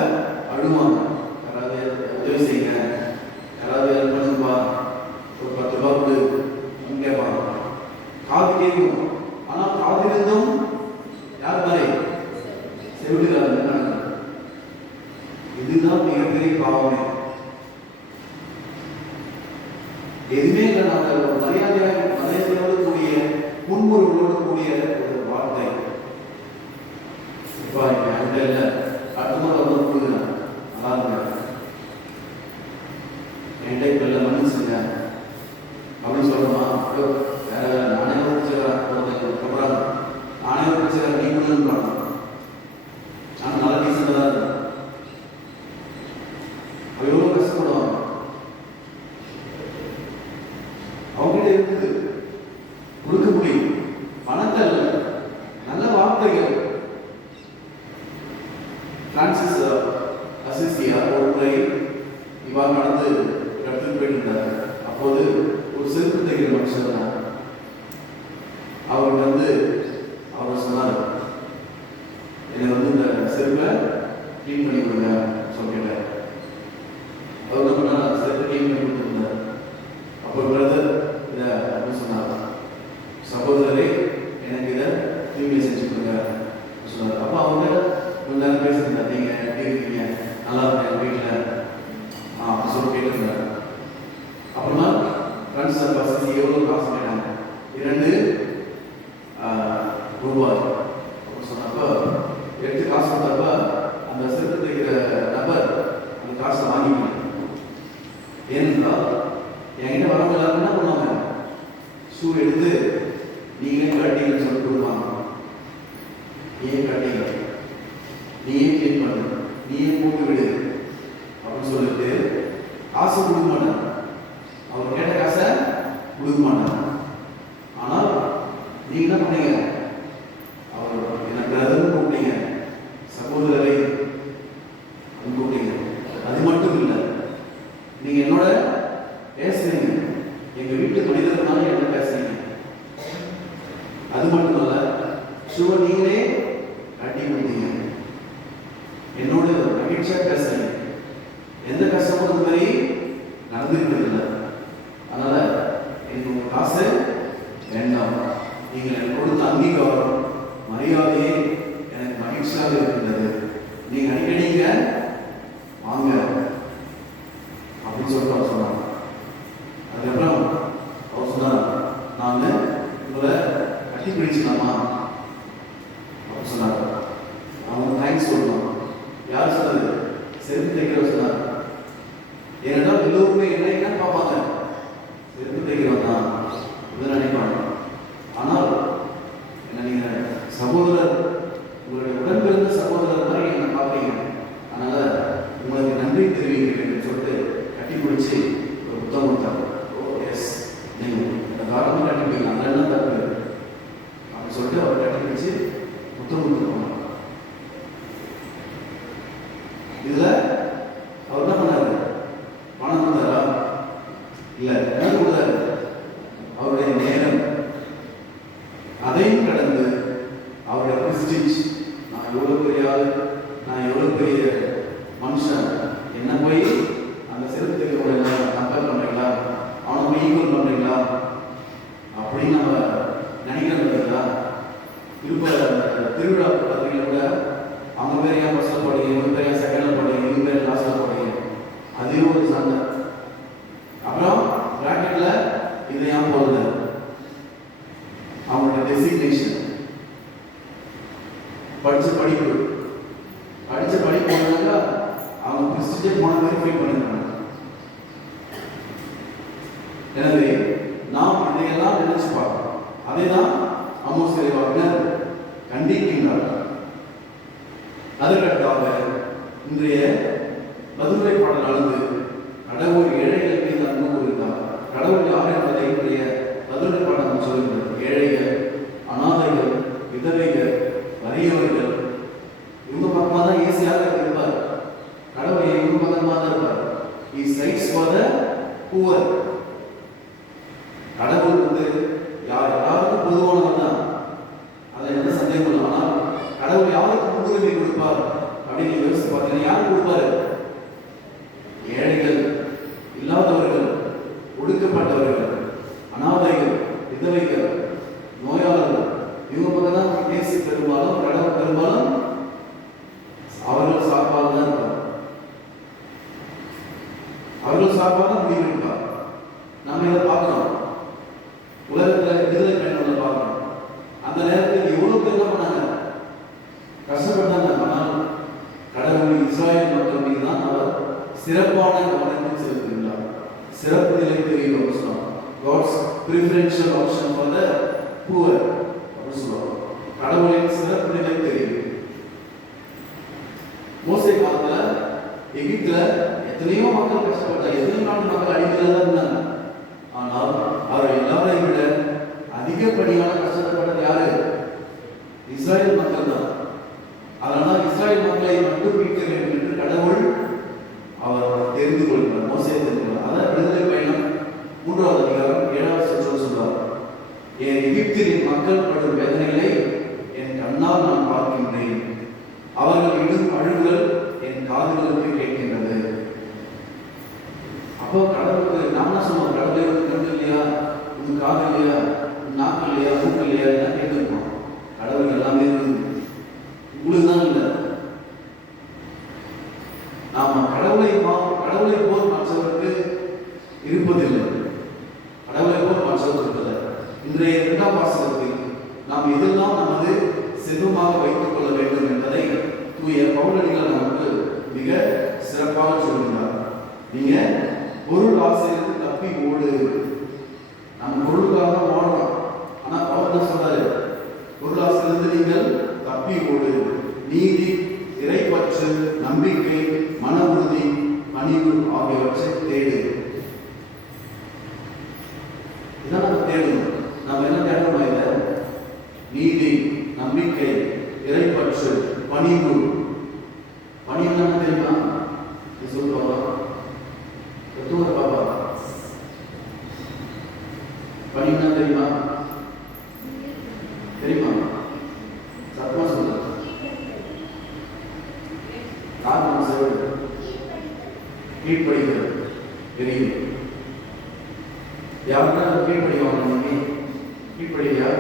அழுவாங்க. யாராவது உதவி செய்யுங்க, யாராவது ஹெல்ப் பண்ணுப்பா, ஒரு 10 ரூபா கொடு கேட்பாங்க. காது கேட்கும், ஆனால் காதிலிருந்தும் யார் மாதிரி செவிடுகிறார்கள். இதுதான் மிகப்பெரிய பாவமே. எதுவுமே இல்லை, நாங்கள் மரியாதையோடு கூடிய முன்முறைகளோடு கூடிய ஒரு வார்த்தை. இப்போ என்கிட்ட இல்லை, அடுத்த முறை வந்து கொடுக்குறேன், நல்லா இருங்க, என்கிட்ட இப்போ இல்லை மன்னிச்சுங்க அப்படின்னு சொல்லணுமா? வேற நானே பிடிச்சிக்கிறேன், அப்புறம் நானே பிடிச்சிக்கிறேன், நீ பண்ணுன்னு நான் நல்லா டீசெண்டாக தான் இருக்கேன். அவ எவ்வளோ கஷ்டப்படுவாங்க. அவங்ககிட்ட இருக்குது, கொடுக்க முடியும். பணத்தை இல்லை, நல்ல வார்த்தைகள். பிரான்சிஸ் அசிசியா ஒரு முறை இவ்வாறு நடந்து இடத்துக்கு போயிட்டு இருந்தார். அப்போது ஒரு செருப்பு தைக்கிற மனுஷன் தான். அவர் வந்து அவர் சொன்னார், என்னை வந்து இந்த செருப்பை க்ளீன் பண்ணி கொடுங்க சொல்லிட்டார். அவர் என்ன பண்ணார், செருப்பை க்ளீன் பண்ணி கொடுத்துருந்தார். அப்போ பிரதர் இதை அப்படின்னு சொன்னார், சகோதரரே எனக்கு இதை தூய்மை செஞ்சு கொடுங்க சொன்னார். அப்போ அவங்க கொஞ்ச நேரம் பேசியிருந்தார், நீங்கள் எப்படி இருக்கீங்க, நல்லா இருக்கேன் வீட்டில் அப்படி சொல்லி கேட்டிருந்தார். அப்புறமா ஃப்ரெண்ட்ஸ் பசங்க எவ்வளோ காசு கேட்டாங்க, 2 ரூபாய் சொன்னப்போ எடுத்து காசு கொடுத்தப்ப அந்த செருப்பு தைக்கிற நபர் அந்த காசை வாங்கிக்கணும். ஏனென்றால் என்கிட்ட வரவங்க எல்லாரும் என்ன பண்ணுவாங்க, ஷூ எடுத்து நீங்களே கட்டிங்கன்னு சொல்லி கொடுப்பாங்க. ஏன் கட்டிங்க, நீ பண்ணீங்க? அவர் என்ன பிரதர்னு கூப்பிட்டீங்க, சகோதரரை கூப்பிட்டீங்க. அது மட்டும் இல்லை, நீங்க என்னோட பேசுறீங்க, எங்க வீட்டு மனிதர்னால என்ன பேசுறீங்க. அது மட்டும் இல்ல, சுவர் நீங்களே கட்டி கொடுத்தீங்க, என்னோட மகிழ்ச்சியா பேசுறீங்க. எந்த கஷ்டமும் இந்த மாதிரி நடந்துருக்கிறது இல்லை. அதனால எனக்கு உங்க காசு வேண்டாம், நீங்கள் எனக்கு கொடுத்த அங்கீகாரம் மரியாதையே எனக்கு மகிழ்ச்சியாக இருக்கின்றது. நீங்க அடிக்கடிங்க வாங்க அப்படின்னு சொல்லிட்டு அவர் சொன்னார். அதுக்கப்புறம் அவர் சொன்னார், நான் உங்களை கட்டி பிடிச்சிக்கலாமா அப்படின்னு சொன்னார். அவங்க தேங்க்ஸ் சொல்லணும். யார் சொன்னது? செருப்பு தைக்கிறவர் சொன்னார். ஏனென்றால் எல்லோருமே என்ன பார்ப்பாங்க, செருப்பு தைக்கிறவன் தான் இதை நினைப்பாங்க. ஆனால் என்ன, நீங்க சகோதரர், உங்களுடைய உடன் பிறந்த சகோதரர் மாதிரி என்ன பார்க்குறீங்க. அதனால உங்களுக்கு நன்றி தெரிவிக்கிறேன் சொல்லிட்டு கட்டி பிடிச்சி ஒரு புத்தகம் கொடுத்தாங்க. ஓ எஸ், நீங்க இந்த காரணம் கட்டி போய்க்கலாம், அதில் என்ன தப்பு அப்படின்னு சொல்லிட்டு அவர் கட்டி பிடிச்சி புத்தகம் கொடுத்துருவாங்க. இதுல அவர் என்ன பண்ணாரு? பணம் கொடுத்தாரா? இல்ல. என்ன கொடுத்தாரு? அவருடைய நேரம். அதையும் கடந்து அவருடைய பிரஸ்டீஜ், நான் எவ்வளவு பெரிய ஆளு, நான் எவ்வளவு பெரிய மனுஷன், என்ன போய் அந்த சிறுத்தைகளோட கம்பேர் பண்றீங்களா, அவனை போய் ஈக்குவல் பண்றீங்களா அப்படின்னு நம்ம நினைக்கிறோம். திருப்ப திருவிழா பார்த்தீங்கன்னா கூட அவங்க பேர் ஏன் ஃபர்ஸ்ட்ல போடுங்க, இவங்க பேர் ஏன் செகண்ட்ல போடுங்க, இவங்க பேர் லாஸ்ட்ல போடுங்க, அதே ஒரு சண்டை. அப்புறம் பிராக்கெட்ல இது ஏன் போடுது, அவங்களோட டெசிக்னேஷன், படிச்ச படிப்பு போனாங்க, அவங்க பிரஸ்டீஜே போன வெரிஃபை பண்ணிருக்காங்க. எனவே நாம் இதையெல்லாம் நினைச்சு பார்க்கணும். அதே தான் ஆமோஸ் இறைவாக்கினர் கண்டிக்கின்றார். அதற்காக இன்றைய மதுரை பாடல் நடந்து கடவுள் ஏழைகள் மீது அன்பு கூறுகிறார். கடவுள் யார் என்பதை இன்றைய மதுரை பாடல் சொல்லுகிறது. ஏழைகள், அனாதைகள், விதவைகள், வறியவர்கள், இவங்க பக்கமாக தான் ஈஸியாக இருப்பார். கடவுள் இவங்க பக்கமாக தான் இருப்பார். He sides for the poor. கடவுள் யாராவது பொதுவானவர் தான், அதில் எந்த சந்தேகம் இல்லை. ஆனால் கடவுள் யாருக்கு முன்னுரிமை கொடுப்பார் அப்படின்னு நீங்க யோசிச்சு பார்த்தீங்கன்னா யார் கொடுப்பாரு? ஏழைகள், இல்லாதவர்கள், ஒடுக்கப்பட்டவர்கள், அனாதைகள், விதவைகள், நோயாளர்கள், இவங்க பக்கம் தான் பேசி பெரும்பாலும் கடவுள் பெரும்பாலும் அவர்கள் சார்பாக தான் இருப்பார். அவர்கள் சார்பாக தான் முடிவெடுப்பார். நம்ம இதை பார்க்கணும். உலகத்தில் விடுதலை பயணங்களை பார்க்கணும். அந்த நேரத்தில் எவ்வளவு பேர் என்ன பண்ணாங்க, கஷ்டப்பட்டாங்க. ஆனால் கடவுள் இஸ்ராயேல் மக்கள் மீது தான் அவர் சிறப்பான கவனத்தை செலுத்துகிறார். சிறப்பு நிலை தெரியும் சொல்லுவாங்க. God's preferential option for the poor அப்படின்னு சொல்லுவாங்க. கடவுளின் சிறப்பு நிலை தெரியும். மோசே காலத்துல எகிப்துல எத்தனையோ மக்கள் கஷ்டப்பட்டாங்க, எத்தனையோ நாட்டு மக்கள் அடிமையில தான் இருந்தாங்க. ஆனால் அவர் எல்லாரையும் விட அதிகப்படியான கஷ்டப்பட்டது யாரு? இஸ்ராயேல் மக்கள் தான். அதனால் இஸ்ராயேல் மக்களை மட்டும் மீட்க வேண்டும் என்று கடவுள் அவர் தெரிந்து கொள்கிறார். மோசே தெரிந்து கொள்கிறார். அதான் விடுதலை பயணம் 3வது அதிகாரம் 7வது சொல்றார். என் எகிப்தின் மக்கள் படும் வேதனைகளை என் கண்ணால் நான் பார்க்கின்றேன். அவர்கள் இடும் அழுகுகள் என் காதுகளுக்கு கேட்கின்றது. அப்போ கடவுளுக்கு நாம் என்ன சொல்லுவோம்? கடவுளே கண்டு இல்லையா, உன் காது இல்லையா, நாக்கு இல்லையா, மூக்கு இல்லையா, எல்லாம் கேட்டுருக்கோம். கடவுள் எல்லாமே உங்களுக்கு தான் இல்லை. நாம கடவுளை போல் மற்றவருக்கு இருப்பதில்லை. கடவுளை போல் மற்றவர்கள் இருப்பதில்லை. இன்றைய 2ஆம் வாசகத்தில் நாம் எதெல்லாம் நமது செல்வமாக வைத்துக் கொள்ள வேண்டும் என்பதை தூய பவுலடிகள் நமக்கு மிக சிறப்பாக சொல்கிறார். நீங்க பொருள் ஆசையிலிருந்து தப்பி ஓடு. நம்ம பொருளுக்காக வாழலாம். ஆனா பவுல் என்ன சொல்றாரு? பொருள் ஆசையிலிருந்து நீங்கள் தப்பி ஓடு. நீதி, இறைப்பற்று, நம்பிக்கை, மன உறுதி, பணிவு ஆகியவற்றை தேடு. இதான் நம்ம தேடணும். நம்ம என்ன தேடணும்? இதை நீதி, நம்பிக்கை, இறைப்பற்று, பணிவு. பணிவுனா என்ன தெரியுமா? நீ சொல்லு பாப்பா. தூங்க பாப்பா. பணிவுனா தெரியுமா? தெரியுமா? சத்தமா சொல்லு. காரணம் சொல்லு. கீழ்ப்படிகிறது. தெரியும். யாருன்னா கீழ்ப்படிவாங்க? நீங்க கீழ்ப்படியா?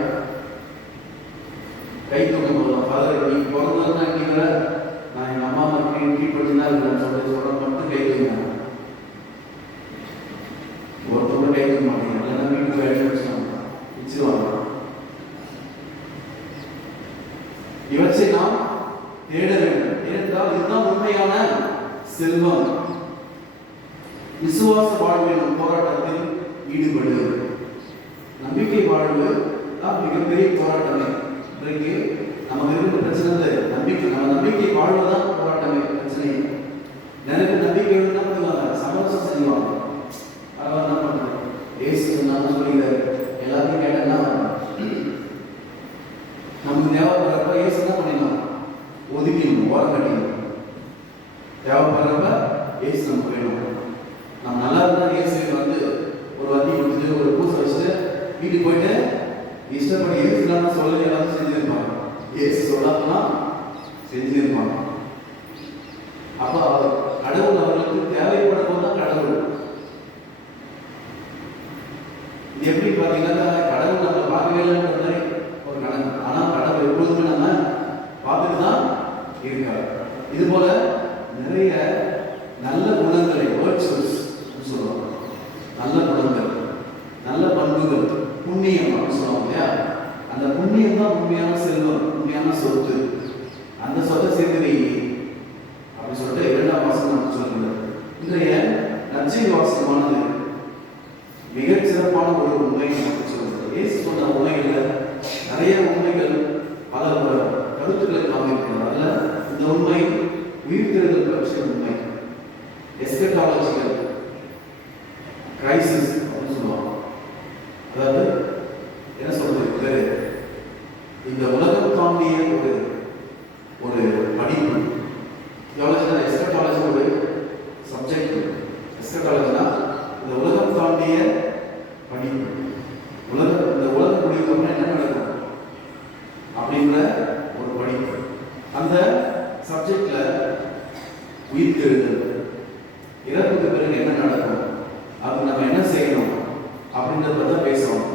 கை தூக்கும் போதும் ஃபாதர் நீ பிறந்ததுன்னா நீங்கள நான் எங்கள் அம்மா கீழ்ப்படி தான் இருக்கேன்னு சொல்ல மட்டும் கை தூங்க. ஒருத்தவங்க கை தூக்க மாட்டீங்க. இல்லைன்னா வீட்டுக்கு வேலை வச்சுருவாங்க. இவற்றை நாம் தேட வேண்டும். ஏனென்றால் இதுதான் உண்மையான செல்வம். விசுவாச வாழ்வின் போராட்டத்தில் ஈடுபடு. நம்பிக்கை வாழ்வு தான் மிகப்பெரிய போராட்டமே. இன்றைக்கு நமக்கு இருக்கிற பிரச்சனை நம்பிக்கை. நம்ம நம்பிக்கை வாழ்வுதான் போராட்டமே, பிரச்சனை. நிறைய நம்பிக்கை என்ன பண்ணுவாங்க? சமரசம் செய்வாங்க. அவர் என்ன பண்றது? ஏசு நான் சொல்லிக்கிறாரு, எல்லாத்தையும் கேட்டா நமக்கு தேவைப்படுறப்ப ஏசு என்ன பண்ணிடலாம்? ஒதுக்கிடணும், ஓரம் கட்டிடணும். தேவைப்படுறப்ப ஏசு நமக்கு வேணும். நம்ம நல்லா இருந்தா ஏசு வந்து ஒரு வண்டி கொடுத்துட்டு ஒரு பூசை வச்சுட்டு வீட்டுக்கு போயிட்டு இஷ்டப்படி ஏசுலாம் சொல்ல எல்லாரும் செஞ்சிருப்பாங்க. ஏசு சொல்லாமனா செஞ்சிருப்பாங்க. அப்போ கடவுள் அவர்களுக்கு தேவைப்படும் போது தான் கடவுள். இது எப்படி பார்த்தீங்கன்னா கடவுள் நம்ம பார்க்கவே இல்லைன்ற மாதிரி ஒரு கணக்கு. ஆனால் கடவுள் எப்பொழுதுமே நம்ம பார்த்துட்டு தான் இருக்காரு. இது போல நிறைய நல்ல குணங்களை வேர்ச்சுவஸ் சொல்லுவாங்க. நல்ல குணங்கள், நல்ல பண்புகள், புண்ணியம் அப்படின்னு சொல்லுவாங்க இல்லையா? அந்த புண்ணியம் தான் உண்மையான செல்வம், உண்மையான சொத்து. அந்த சொத்தை சேர்த்து அப்படின்னு சொல்லிட்டு 2ஆம் வாசகம் சொல்லுங்கள். இன்றைய நற்செய்தி வாசகமானது மிகச் சிறப்பான ஒரு உண்மை சொல்லுங்கள். ஏசு சொன்ன உண்மைகளில் நிறைய உண்மைகள் பல கருத்துக்களை காமிக்கிறது. அதில் இந்த உண்மை உயிர்த்தெழுதல் பற்றிய உண்மை, எஸ்கட்டாலஜிக்கல் கிரைசிஸ் அப்படின்னு சொல்லுவாங்க. அதாவது என்ன சொல்றது? இந்த உலகம் தாண்டிய ஒரு படிப்பு. தியாலஜினா எஸ்கட்டாலஜி ஒரு சப்ஜெக்ட். எஸ்கட்டாலஜினா இந்த உலகம் தாண்டிய படிப்பு. இந்த உலகம் முடிவுக்கு என்ன நடக்கும் அப்படின்ற ஒரு படிப்பு. அந்த சப்ஜெக்ட்ல உயிர்த்தெழுதல், இறப்புக்கு பிறகு என்ன நடக்கும், அது நம்ம என்ன செய்யணும் அப்படின்றத தான் பேசுறோம்.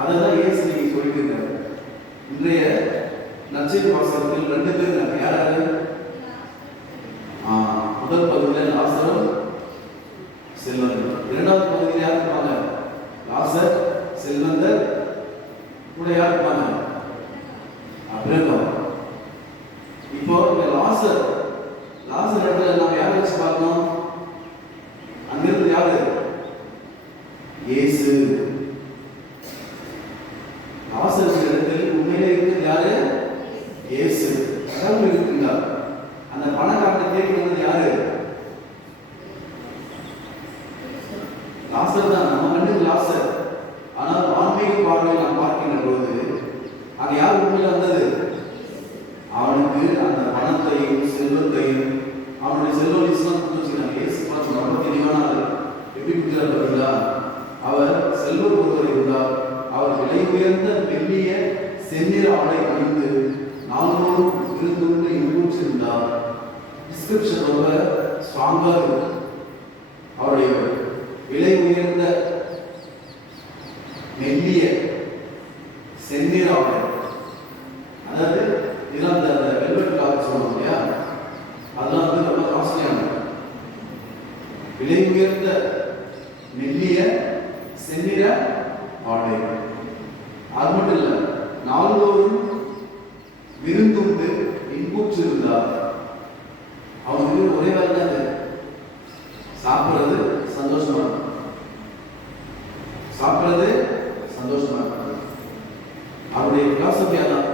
அதை தான் ஏசு நீங்க சொல்லிட்டு இருக்காரு. இன்றைய நற்செய்தி வாசகத்தில் 2 பேர் யாராரு? முதல் பகுதியில் லாசரும் செல்வந்தர். 2வது பகுதியில் யார் இருப்பாங்க? லாசர், செல்வந்தர் கூட யார் இருப்பாங்க? அபிரகாம். இப்போ இந்த லாசர் இடத்துல நம்ம யாரை வச்சு பார்க்கணும்? அங்கிருந்து யாரு? இயேசு. லாசர் இடத்தில் உண்மையிலே இருக்கிறது யாரு? இயேசு. கடவுள் இருக்கிறார். அந்த பணக்காரனை தேடி வந்தது யாரு? லாசர் தான். நம்ம கண்ணுக்கு லாசர். ஆனால் ஆன்மீக பார்வையில் நாம் பார்க்கின்ற பொழுது அது யார் உண்மையில வந்தது? அவனுக்கு அந்த பணத்தையும் செல்வத்தையும் அவனுடைய செல்வம் இஸ்லாம் கொடுத்துருக்காங்க. இயேசு பார்த்து ரொம்ப தெளிவான எப்படி கொடுக்கிறார் பார்த்தீங்களா? அவர் செல்வர் ஒருவர் இருந்தார். அவர் விலை உயர்ந்த மெல்லிய செந்நிற ஆடை அணிந்து நாள்தோறும் விருந்துண்டு இன்புற்றிருந்தார். டிஸ்கிரிப்ஷன் ரொம்ப ஸ்ட்ராங்காக இருக்கு. அவருடைய விலை உயர்ந்த மெல்லிய செந்நிற ஆடை, அதாவது இதெல்லாம் அந்த வெல்வெட் கிளாத் சொல்லுவாங்க இல்லையா? அதெல்லாம் வந்து ரொம்ப காஸ்ட்லியான விலை உயர்ந்த மெல்லிய செந்நிற ஆடை. அது மட்டும் இல்லை, நாள்தோறும் விருந்துண்டு இன்புற்றிருந்தார். அவனுக்கு ஒரே வேலை தான், சாப்பிட்றது சந்தோஷமா இருக்கும். சாப்பிட்றது சந்தோஷமா இருக்கும். அவருடைய பிலாசபியா தான்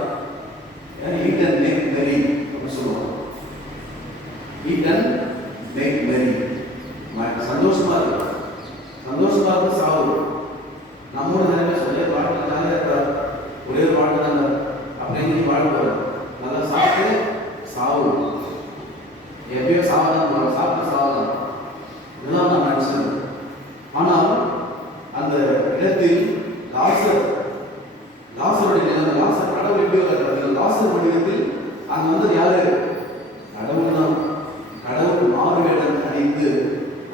ஈட் அண்ட் மேக் மெரி அப்படின்னு சொல்லுவாங்க. ஈட் அண்ட் மேக் மெரி. சந்தோஷமா இருக்கு. சந்தோஷமா இருக்கு சாவு. நம்மளோட நிறைய சொல்லி வாழ்க்கை ஜாலியாக இருக்கார். ஒரே வாழ்க்கை தாங்க. அங்க வந்து யாரு? கடவுள் தான். கடவுள் மாறு வேடம் அணிந்து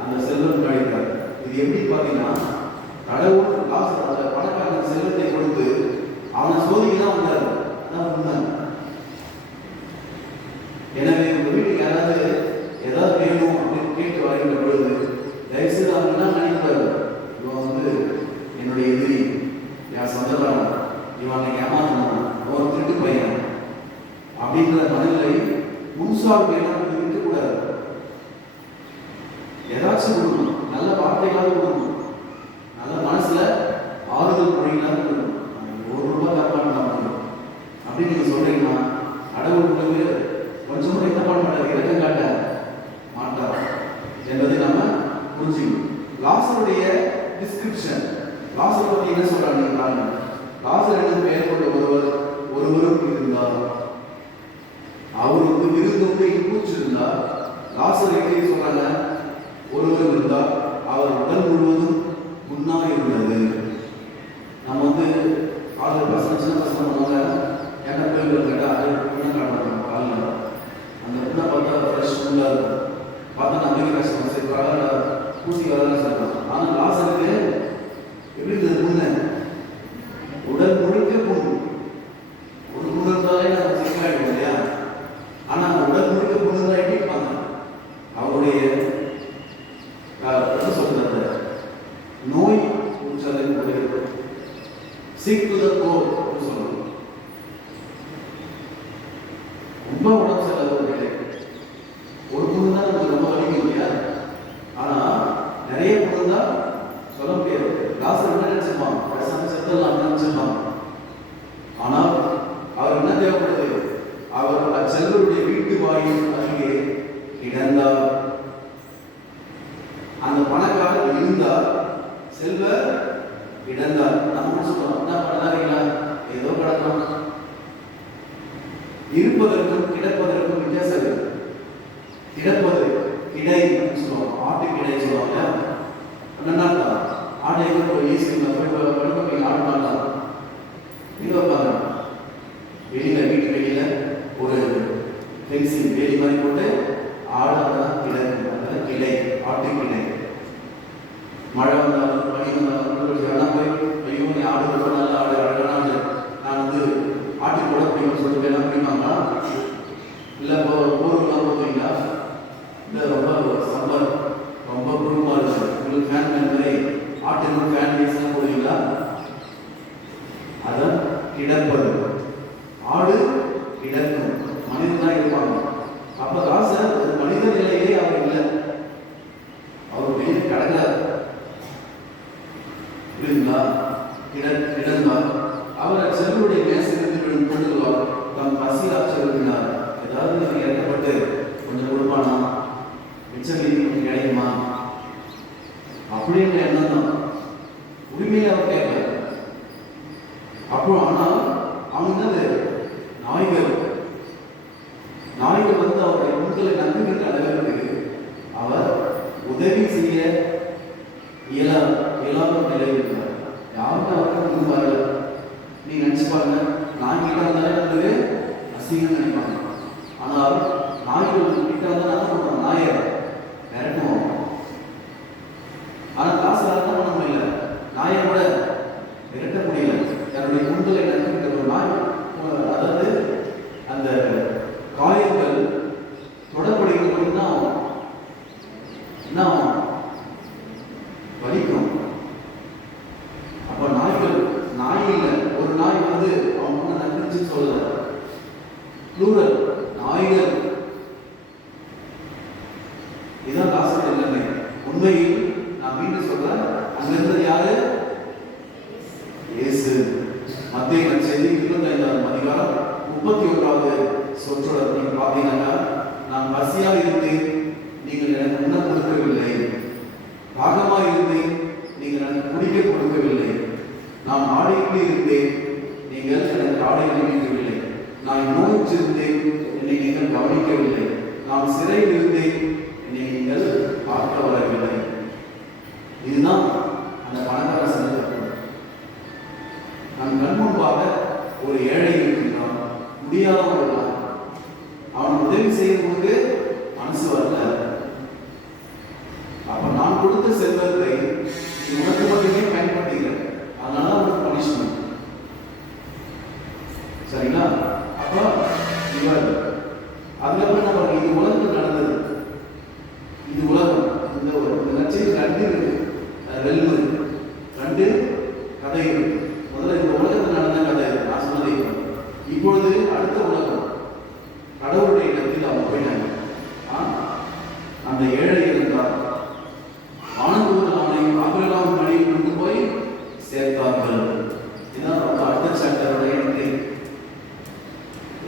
அந்த செல்வம் அளித்தார். இது எப்படி பார்த்தீங்கன்னா, கடவுள் அந்த பணக்காரன் செல்வத்தை கொடுத்து அவனை சோதிக்க தான் வந்தார். அதான் உண்மை. எனவே உங்க வீட்டுக்கு யாராவது ஏதாவது வேணும் அப்படின்னு கேட்டு வருகின்ற பொழுது தயவுசெய்து அவங்க என்ன நினைப்பாரு? இவன் வந்து என்னுடைய எதிரி, என் சொந்தக்காரன், இவன் ஏமாத்தணும், அவன் திருட்டு பையன் அப்படின்ற மனநிலை முன்சார் வேணும் இருக்கக்கூடாது. ஏதாச்சும் கொடுக்கணும், நல்ல வார்த்தைகளாக கொடுக்கணும், நல்ல மனசுல ஆறுதல் மொழிகளாக கொடுக்கணும். ₹1 தப்பான அப்படின்னு நீங்க சொல்றீங்கன்னா கடவுள் உங்களுக்கு கொஞ்சம் கூட என்ன பண்ண மாட்டார், இறக்கம் காட்ட மாட்டார் என்பதை நம்ம புரிஞ்சுக்கணும். லாசருடைய டிஸ்கிரிப்ஷன், லாசர் பத்தி என்ன சொல்றாங்க? லாசர் என்னும் பெயர் கொண்ட ஒருவரும் இருந்தார், அவருக்கு விருந்துண்டு இன்பூச்சு இருந்தார். லாசர் எப்படி சொல்றாங்க? ஒருவர் இருந்தார், அவர் உடல் முழுவதும் புண்ணா இருந்தது. நம்ம வந்து ஆறு பசங்க சின்ன பசங்க பண்ணுவாங்க, என்ன கோயில்கள் கேட்டா அது புண்ணை காட்டுவாங்க காலில். அந்த புண்ணை பார்த்தா ஃப்ரெஷ் புண்ணா இருக்கும், பார்த்தா நம்பிக்கை கஷ்டம் சேர்ப்பாங்க, பூசி வரலாம் சொல்றாங்க. ஆனால் லாசருக்கு எப்படி இருந்தது? புண்ணை உடல் முழுக்க புண்ணு. ஒரு புண்ணு இருந்தாலே நம்ம சிக்காயிடும் இல்லையா? ஆனா உடல் முழுக்க புண்ணு தான் எப்படி இருப்பாங்க? அவருடைய என்ன சொல்றது, நோய் சிக் டு த கோர் சொல்லுவாங்க. ரொம்ப உடம்பு சரியில்லாத ஒரு புண்ணு தான் நமக்கு ரொம்ப வலிக்கும் இல்லையா? ஆனா நிறைய புண்ணு தான் சொல்ல முடியாது. லாசர் என்ன நினைச்சிருப்பான்? செத்தலாம் நினைச்சிருப்பான். ஆனால் அவர் என்ன தேவைப்படுது? அவர் அச்செல்வருடைய வீட்டு வாயில் அருகே கிடந்தார். அந்த பணக்காரர் இருந்தார், செல்வர் கிடந்தார். நம்ம சொல்றோம், என்ன பண்ணாரீங்களா? ஏதோ கிடக்கும். இருப்பதற்கும் கிடப்பதற்கும் வித்தியாசம் இருக்கு. கிடப்பது கிடை சொல்லுவாங்க, ஆட்டு கிடை சொல்லுவாங்க. என்னன்னா ஆட்டை போய் ஈஸ்வரில் போய் ஆடு பண்ணலாம். நீங்க வைப்பாங்க வெளியில, வீட்டு வெளியில ஒரு ஃபென்சிங் வேலி மாதிரி போட்டு ஆடு தான் கிடக்கு. அதான் கிளை, ஆட்டு கிளை. மழை வந்தாலும் பனி வந்தாலும் போய் ஐயோ நீ ஆடு ரொம்ப நல்ல ஆடு, அழகான ஆடு, நான் வந்து ஆட்டு கூட பிடிக்கணும்னு சொல்லிட்டு வேணா பிடிப்பாங்களா? இல்லை ஊருலாம் போவீங்களா? இல்லை ரொம்ப சம்மர் ரொம்ப குழுமா இருக்கு, உங்களுக்கு ஃபேன் மாதிரி ஆட்டுக்கு ஃபேன் வீஸ்லாம் போடுவீங்களா? அதான் கிடப்பது. ஆடு கிடக்கும், மனிதன் தான் இருப்பாங்க. அப்ப லாசர் ஒரு மனித நிலையிலே அவர் இல்லை, அவர் வெளியே கடந்தார். இருந்தா கிடந்தார். அவர் செல்வருடைய மேசிலிருந்து விழும் பொழுதுவார் தம் பசி ஆச்சரித்தார். ஏதாவது இறக்கப்பட்டு கொஞ்சம் கொடுப்பானா, மிச்சம் கொஞ்சம் கிடைக்குமா அப்படின்ற எண்ணம் தான். உரிமையை அவர் கேட்கல. அப்புறம் ஆனால் அவங்க நாய்கள் வந்து அவருடைய முன்களை நம்புகின்ற அளவிற்கு அவர் உதவி செய்ய இயலாத நிலையில் இருந்தார். யாருக்கும் அவருக்கு முன்பாரு. நீ நினைச்சு பாருங்க, நாய் கிட்ட வந்தாலே வந்து அசிங்கம் நினைப்பாங்க. ஆனால் நாய்கள் கிட்ட வந்தா என்ன பண்ணுவோம்? நாயை விரட்டுவோம். ஆனால் லாசரால தான் பண்ண முடியல, நாயை கூட விரட்ட முடியல. தன்னுடைய முன்களை நம்புகின்ற ஒரு நாய், அதாவது அந்த காயங்கள் தொடர்புடைய என்ன வலிக்கும். அப்ப நாய் இல்லை, ஒரு நாய் வந்து அவங்க நம்பிச்சு சொல்ல ப்ளூரல் நாய்கள். இதான் லாசர் எல்லாமே. உண்மையில் நான் மீண்டும் சொல்றேன், அங்க இருந்தது யாரு? இயேசு. மத்திய நற்செய்தி 25ஆம் அதிகாரம் 31வது சொற்றொடர் நீங்க பார்த்தீங்கன்னா, நான் பசியாக இருந்தேன், நீங்கள் எனக்கு உண்ண கொடுக்கவில்லை, தாகமாக இருந்தேன், நீங்கள் எனக்கு குடிக்க கொடுக்கவில்லை, நான் ஆடையிட்டு இருந்தேன், நீங்கள் எனக்கு ஆடை அணிவிக்கவில்லை, நான் நோய்ச்சிருந்தேன், என்னை நீங்கள் கவனிக்கவில்லை, நான் சிறையில் இருந்தேன், என்னை நீங்கள் பார்க்க வரவில்லை. இதுதான் அந்த பணக்கார செஞ்ச. நம் கண் முன்பாக ஒரு ஏழை இருக்கின்றான், முடியாதவர்கள், அவனுக்கு உதவி செய்யறதுக்கு மனசு வரல. அப்ப நான் கொடுத்த செல்வத்தை உனக்கு மட்டுமே பயன்படுத்திக்கிறேன், அதனால அவனுக்கு பனிஷ்மெண்ட். சரிங்களா? அப்ப இவர் அதுக்கப்புறம் நம்ம இது உலகத்தில் நடந்தது. இது உலகம். இந்த நட்சத்திரம் ரெண்டு இருக்கு, ரெல்மு இருக்கு, ரெண்டு கதை இருக்கு. முதல்ல இந்த உலகத்தில் நடந்த கதை நான் சொன்னதை. இப்பொழுது அடுத்த உலகம் கடவுளுடைய இடத்தில் அவங்க போயிட்டாங்க. அந்த ஏழை இருந்தார், ஆனந்தூர் அவனை ஆபிரகாம் மடியில் கொண்டு போய் சேர்த்தார்கள். இதுதான் அடுத்த சாப்டருடைய என்ட்ரி.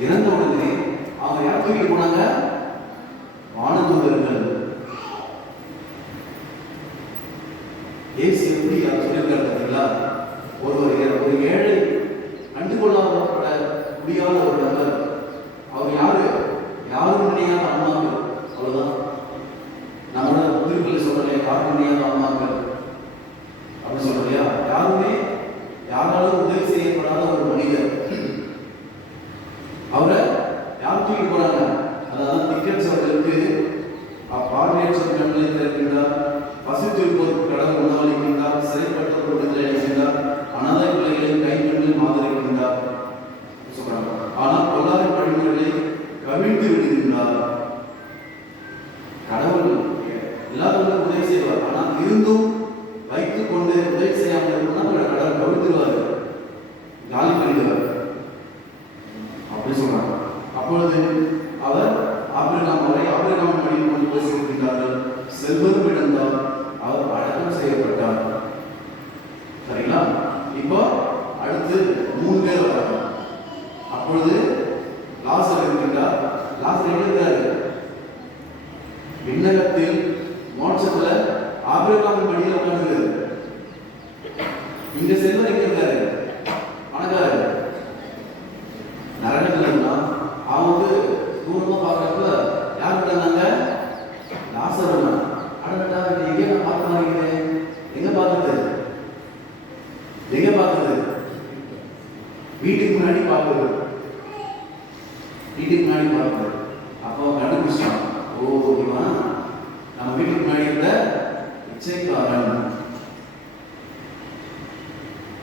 இறந்த உடனே அவங்க யார் தூக்கி போனாங்க? வானதூதர்கள். ஏசு எப்படி அதை சொல்லியிருக்காரு பார்த்தீங்களா? ஒரு ஏழை கண்டுகொள்ளாமப்பட முடியாத ஒரு நபர். அவர் யாரு? யாரும் நினையாத அம்மாக்கள். அவ்வளவுதான். நம்மளோட திருக்குறள் சொல்றேன், யாரும் நினையாத அம்மாக்கள் அப்படின்னு சொல்றியா? யாருமே யாராலும் உதவி செய்யப்படாத ஒரு மனிதர். அவரை யார் தூக்கி போறாங்க? அதாவது திக்கட்ஸ் அவர்களுக்கு பார்வையற்ற கண்களை திறக்கின்றார், பசித்திருப்போருக்கு கடவுள் உணவளிக்கின்றார், சிறைப்பட்டோர் விடுதலை அளிக்கின்றார், அனாதை பிள்ளைகளை கைப்பற்றில் ஆதரிக்கின்றார் சொல்றாங்க. ஆனால் பொல்லாத வழிமுறைகளை கவிழ்த்து விடுகின்றார். கடவுள் எல்லாருக்கும் உதவி செய்வார், ஆனால் இருந்தும் வைத்துக் கொண்டு உதவி செய்யாமல் இருக்கணும்னா கடவுள் கவிழ்த்துருவார், காலி பண்ணிடுவார் அப்படி சொல்றாங்க. அப்பொழுது அவர் ஆபிரகாம் மடியில் கொண்டு போய் சேர்க்கின்றார்கள். செல்வரும் இழந்தார், அவர் அடக்கம் செய்யப்பட்டார். சரிங்களா? இப்போ அடுத்து 3 பேர் வராங்க. அப்பொழுது லாசர் இருக்கின்றார். லாசர் எங்க இருக்காரு? விண்ணகத்தில் மோட்சத்துல ஆபிரகாம் மடியில் உட்கார்ந்து. இங்க செல்வர் எங்க இருக்காரு? பணக்காரர். நரகத்தில் இருந்தான். அவன் வந்து தூரமா பார்க்கறப்ப யார் இருந்தாங்க? லாசர் இருந்தான். அடடா, எங்க நான் பார்க்க மாட்டேங்கிறேன். எங்க பார்த்தது? வீட்டுக்கு முன்னாடி பார்க்குறது. அப்போ கண்டுபிடிச்சான், ஓ இவன் நம்ம வீட்டுக்கு முன்னாடி இருந்த பிச்சைக்காரன்.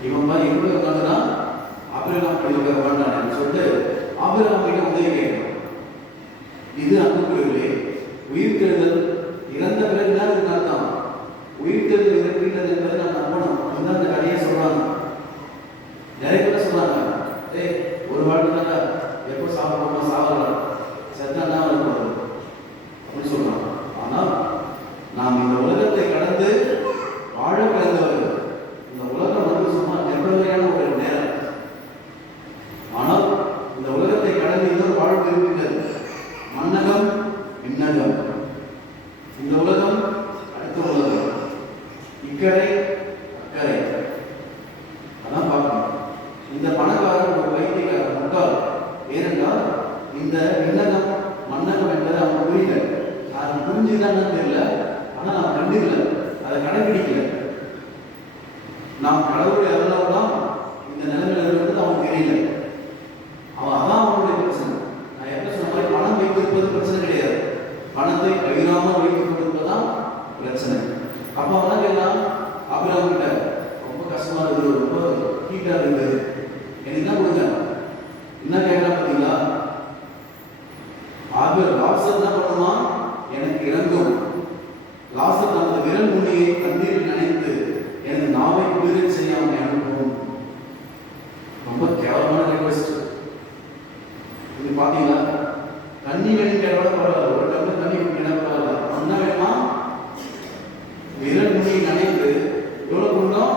இவன் மாதிரி எங்க உட்காந்துனா ஆபிரகாம் படிக்க வேண்டாம் சொல்லிட்டு ஆபிரகாம் கிட்ட உதவி கேட்கணும். இது அன்புக்குரியவர்களே, உயிர்த்தெழுதல் இறந்த பிறகு தான் இருக்கான். உயிர்த்தெழுதல் இருக்கின்றது என்பதை நாம் நம்பணும். இதுதான் அந்த கதையை சொல்றாங்க. நிறைய பேர் சொல்றாங்க, ஒரு வாழ்க்கை தானே, எப்போ சாப்பிடணும், சாப்பிடலாம், செத்தா இருக்கும் அப்படின்னு சொல்றாங்க. ஆனால் நாம் இந்த உலகத்தை கடந்து வாழ பிறந்தவர்கள். இந்த உலகம் வந்து சும்மா டெம்பரரியான ஒரு நேரம். ஆனால் இந்த உலகத்தை கடந்து இன்னொரு வாழ்வு இருக்கின்றது. மன்னகம் விண்ணகம். இந்த உலகம் அடுத்த உலகம், இக்கரை அக்கறை. அதான் பார்க்கணும். இந்த பணக்காரன் ஒரு வைத்தியக்காரன் முட்டாள். ஏனென்றால் இந்த விண்ணகம் மன்னகம் என்பதை அவன் புரியல. அது புரிஞ்சுதான்னு தெரியல, ஆனால் அவன் கண்டுக்கல, அதை கடைபிடிக்கல. நாம் கடவுளுடைய அருளால் தான் இந்த நிலைமையில் இருக்கிறது அவன் தெரியல. அவன் அதான் அவனுடைய பிரச்சனை. நான் எப்ப சொன்ன மாதிரி பணம் வைத்திருப்பது பிரச்சனை கிடையாது, பணத்தை பகிராமல் வைத்துக் கொடுப்பதுதான் பிரச்சனை. அப்ப அவன் கேட்கலாம், ஆபிரகாம் கிட்ட ரொம்ப கஷ்டமா இருக்குது, ரொம்ப ஹீட்டா இருக்குது, எனக்கு என்ன கொடுங்க, என்ன கேட்கலாம் பார்த்தீங்களா? லாசர் என்ன பண்ணுமா? எனக்கு இறங்கும். லாசர் தனது விரல் நுனியை தண்ணீரில் நினைத்து எனது நாவை குளிர செய்யாமல் அனுப்பும். ரொம்ப கேவலமான ரிக்வெஸ்ட். இது பாத்தீங்களா? தண்ணி வேணும் கேட்க பரவாயில்ல, ஒரு டம்ளர் தண்ணி வேணும் பரவாயில்ல, என்ன வேணுமா? விரல் நுனியை நினைத்து எவ்வளவு கொடுத்தோம்?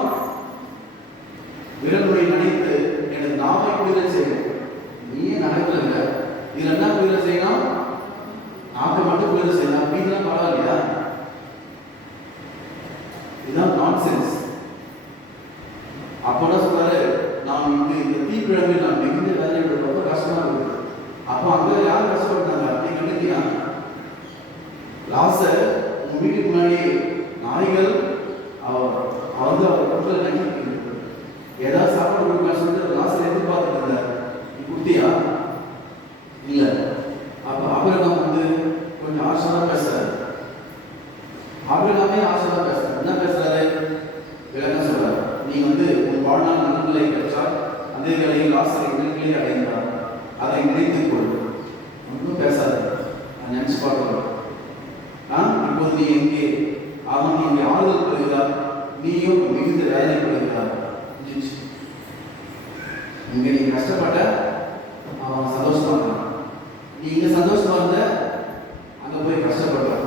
விரல் நுனியை நினைத்து எனது நாவை குளிர செய்யும். நீயே நடக்கல, இதுல என்ன குளிர செய்யணும்? நாக்கை மட்டும் குளிர செய்யலாம், அப்படின்னா பரவாயில்லையா? இதுதான் நான்சென்ஸ். அப்போ என்ன சொல்றாரு? நாம் இந்த தீப்பிழம்பில் நான் மிகுந்த வேலையோட ரொம்ப கஷ்டமா இருக்குது. அப்போ அங்க யார் கஷ்டப்பட்டாங்க? அப்படி கண்டுக்கியா? லாசர் உங்க வீட்டுக்கு முன்னாடி நாய்கள் வந்து அவர் பொருட்களை நக்கி ஏதாவது சாப்பிட கொடுக்க சொல்லிட்டு லாசர் எதிர்பார்த்துட்டு இருந்தார். நீ குடுத்தியா? இல்ல. அப்ப அப்போ ஆபிரகாம் வந்து கொஞ்சம் ஆசையாக பேசுறாரு. ஆபிரகாமே ஆசையாக பேசுறாரு. என்ன பேசுறாரு? விளக்கம் சொல்றாரு. நீ வந்து உன் வாழ்நாள் நன்மைகளை பெற்றால் அதே வேளையில் லாசரை நன்மைகளை அடைந்தார், அதை நினைத்துக் கொள். ஒன்றும் பேசாது. நான் நினைச்சு பார்க்கிறேன். இப்போது நீ எங்கே? அவன் நீ இங்கே ஆறுதல் பெறுகிறார், நீயும் மிகுந்த வேதனைப்படுகிறார். இங்க நீ கஷ்டப்பட்ட, அவன் சந்தோஷமா இருக்கான். நீ இங்க சந்தோஷமா இருந்த, அங்க போய் கஷ்டப்படுற.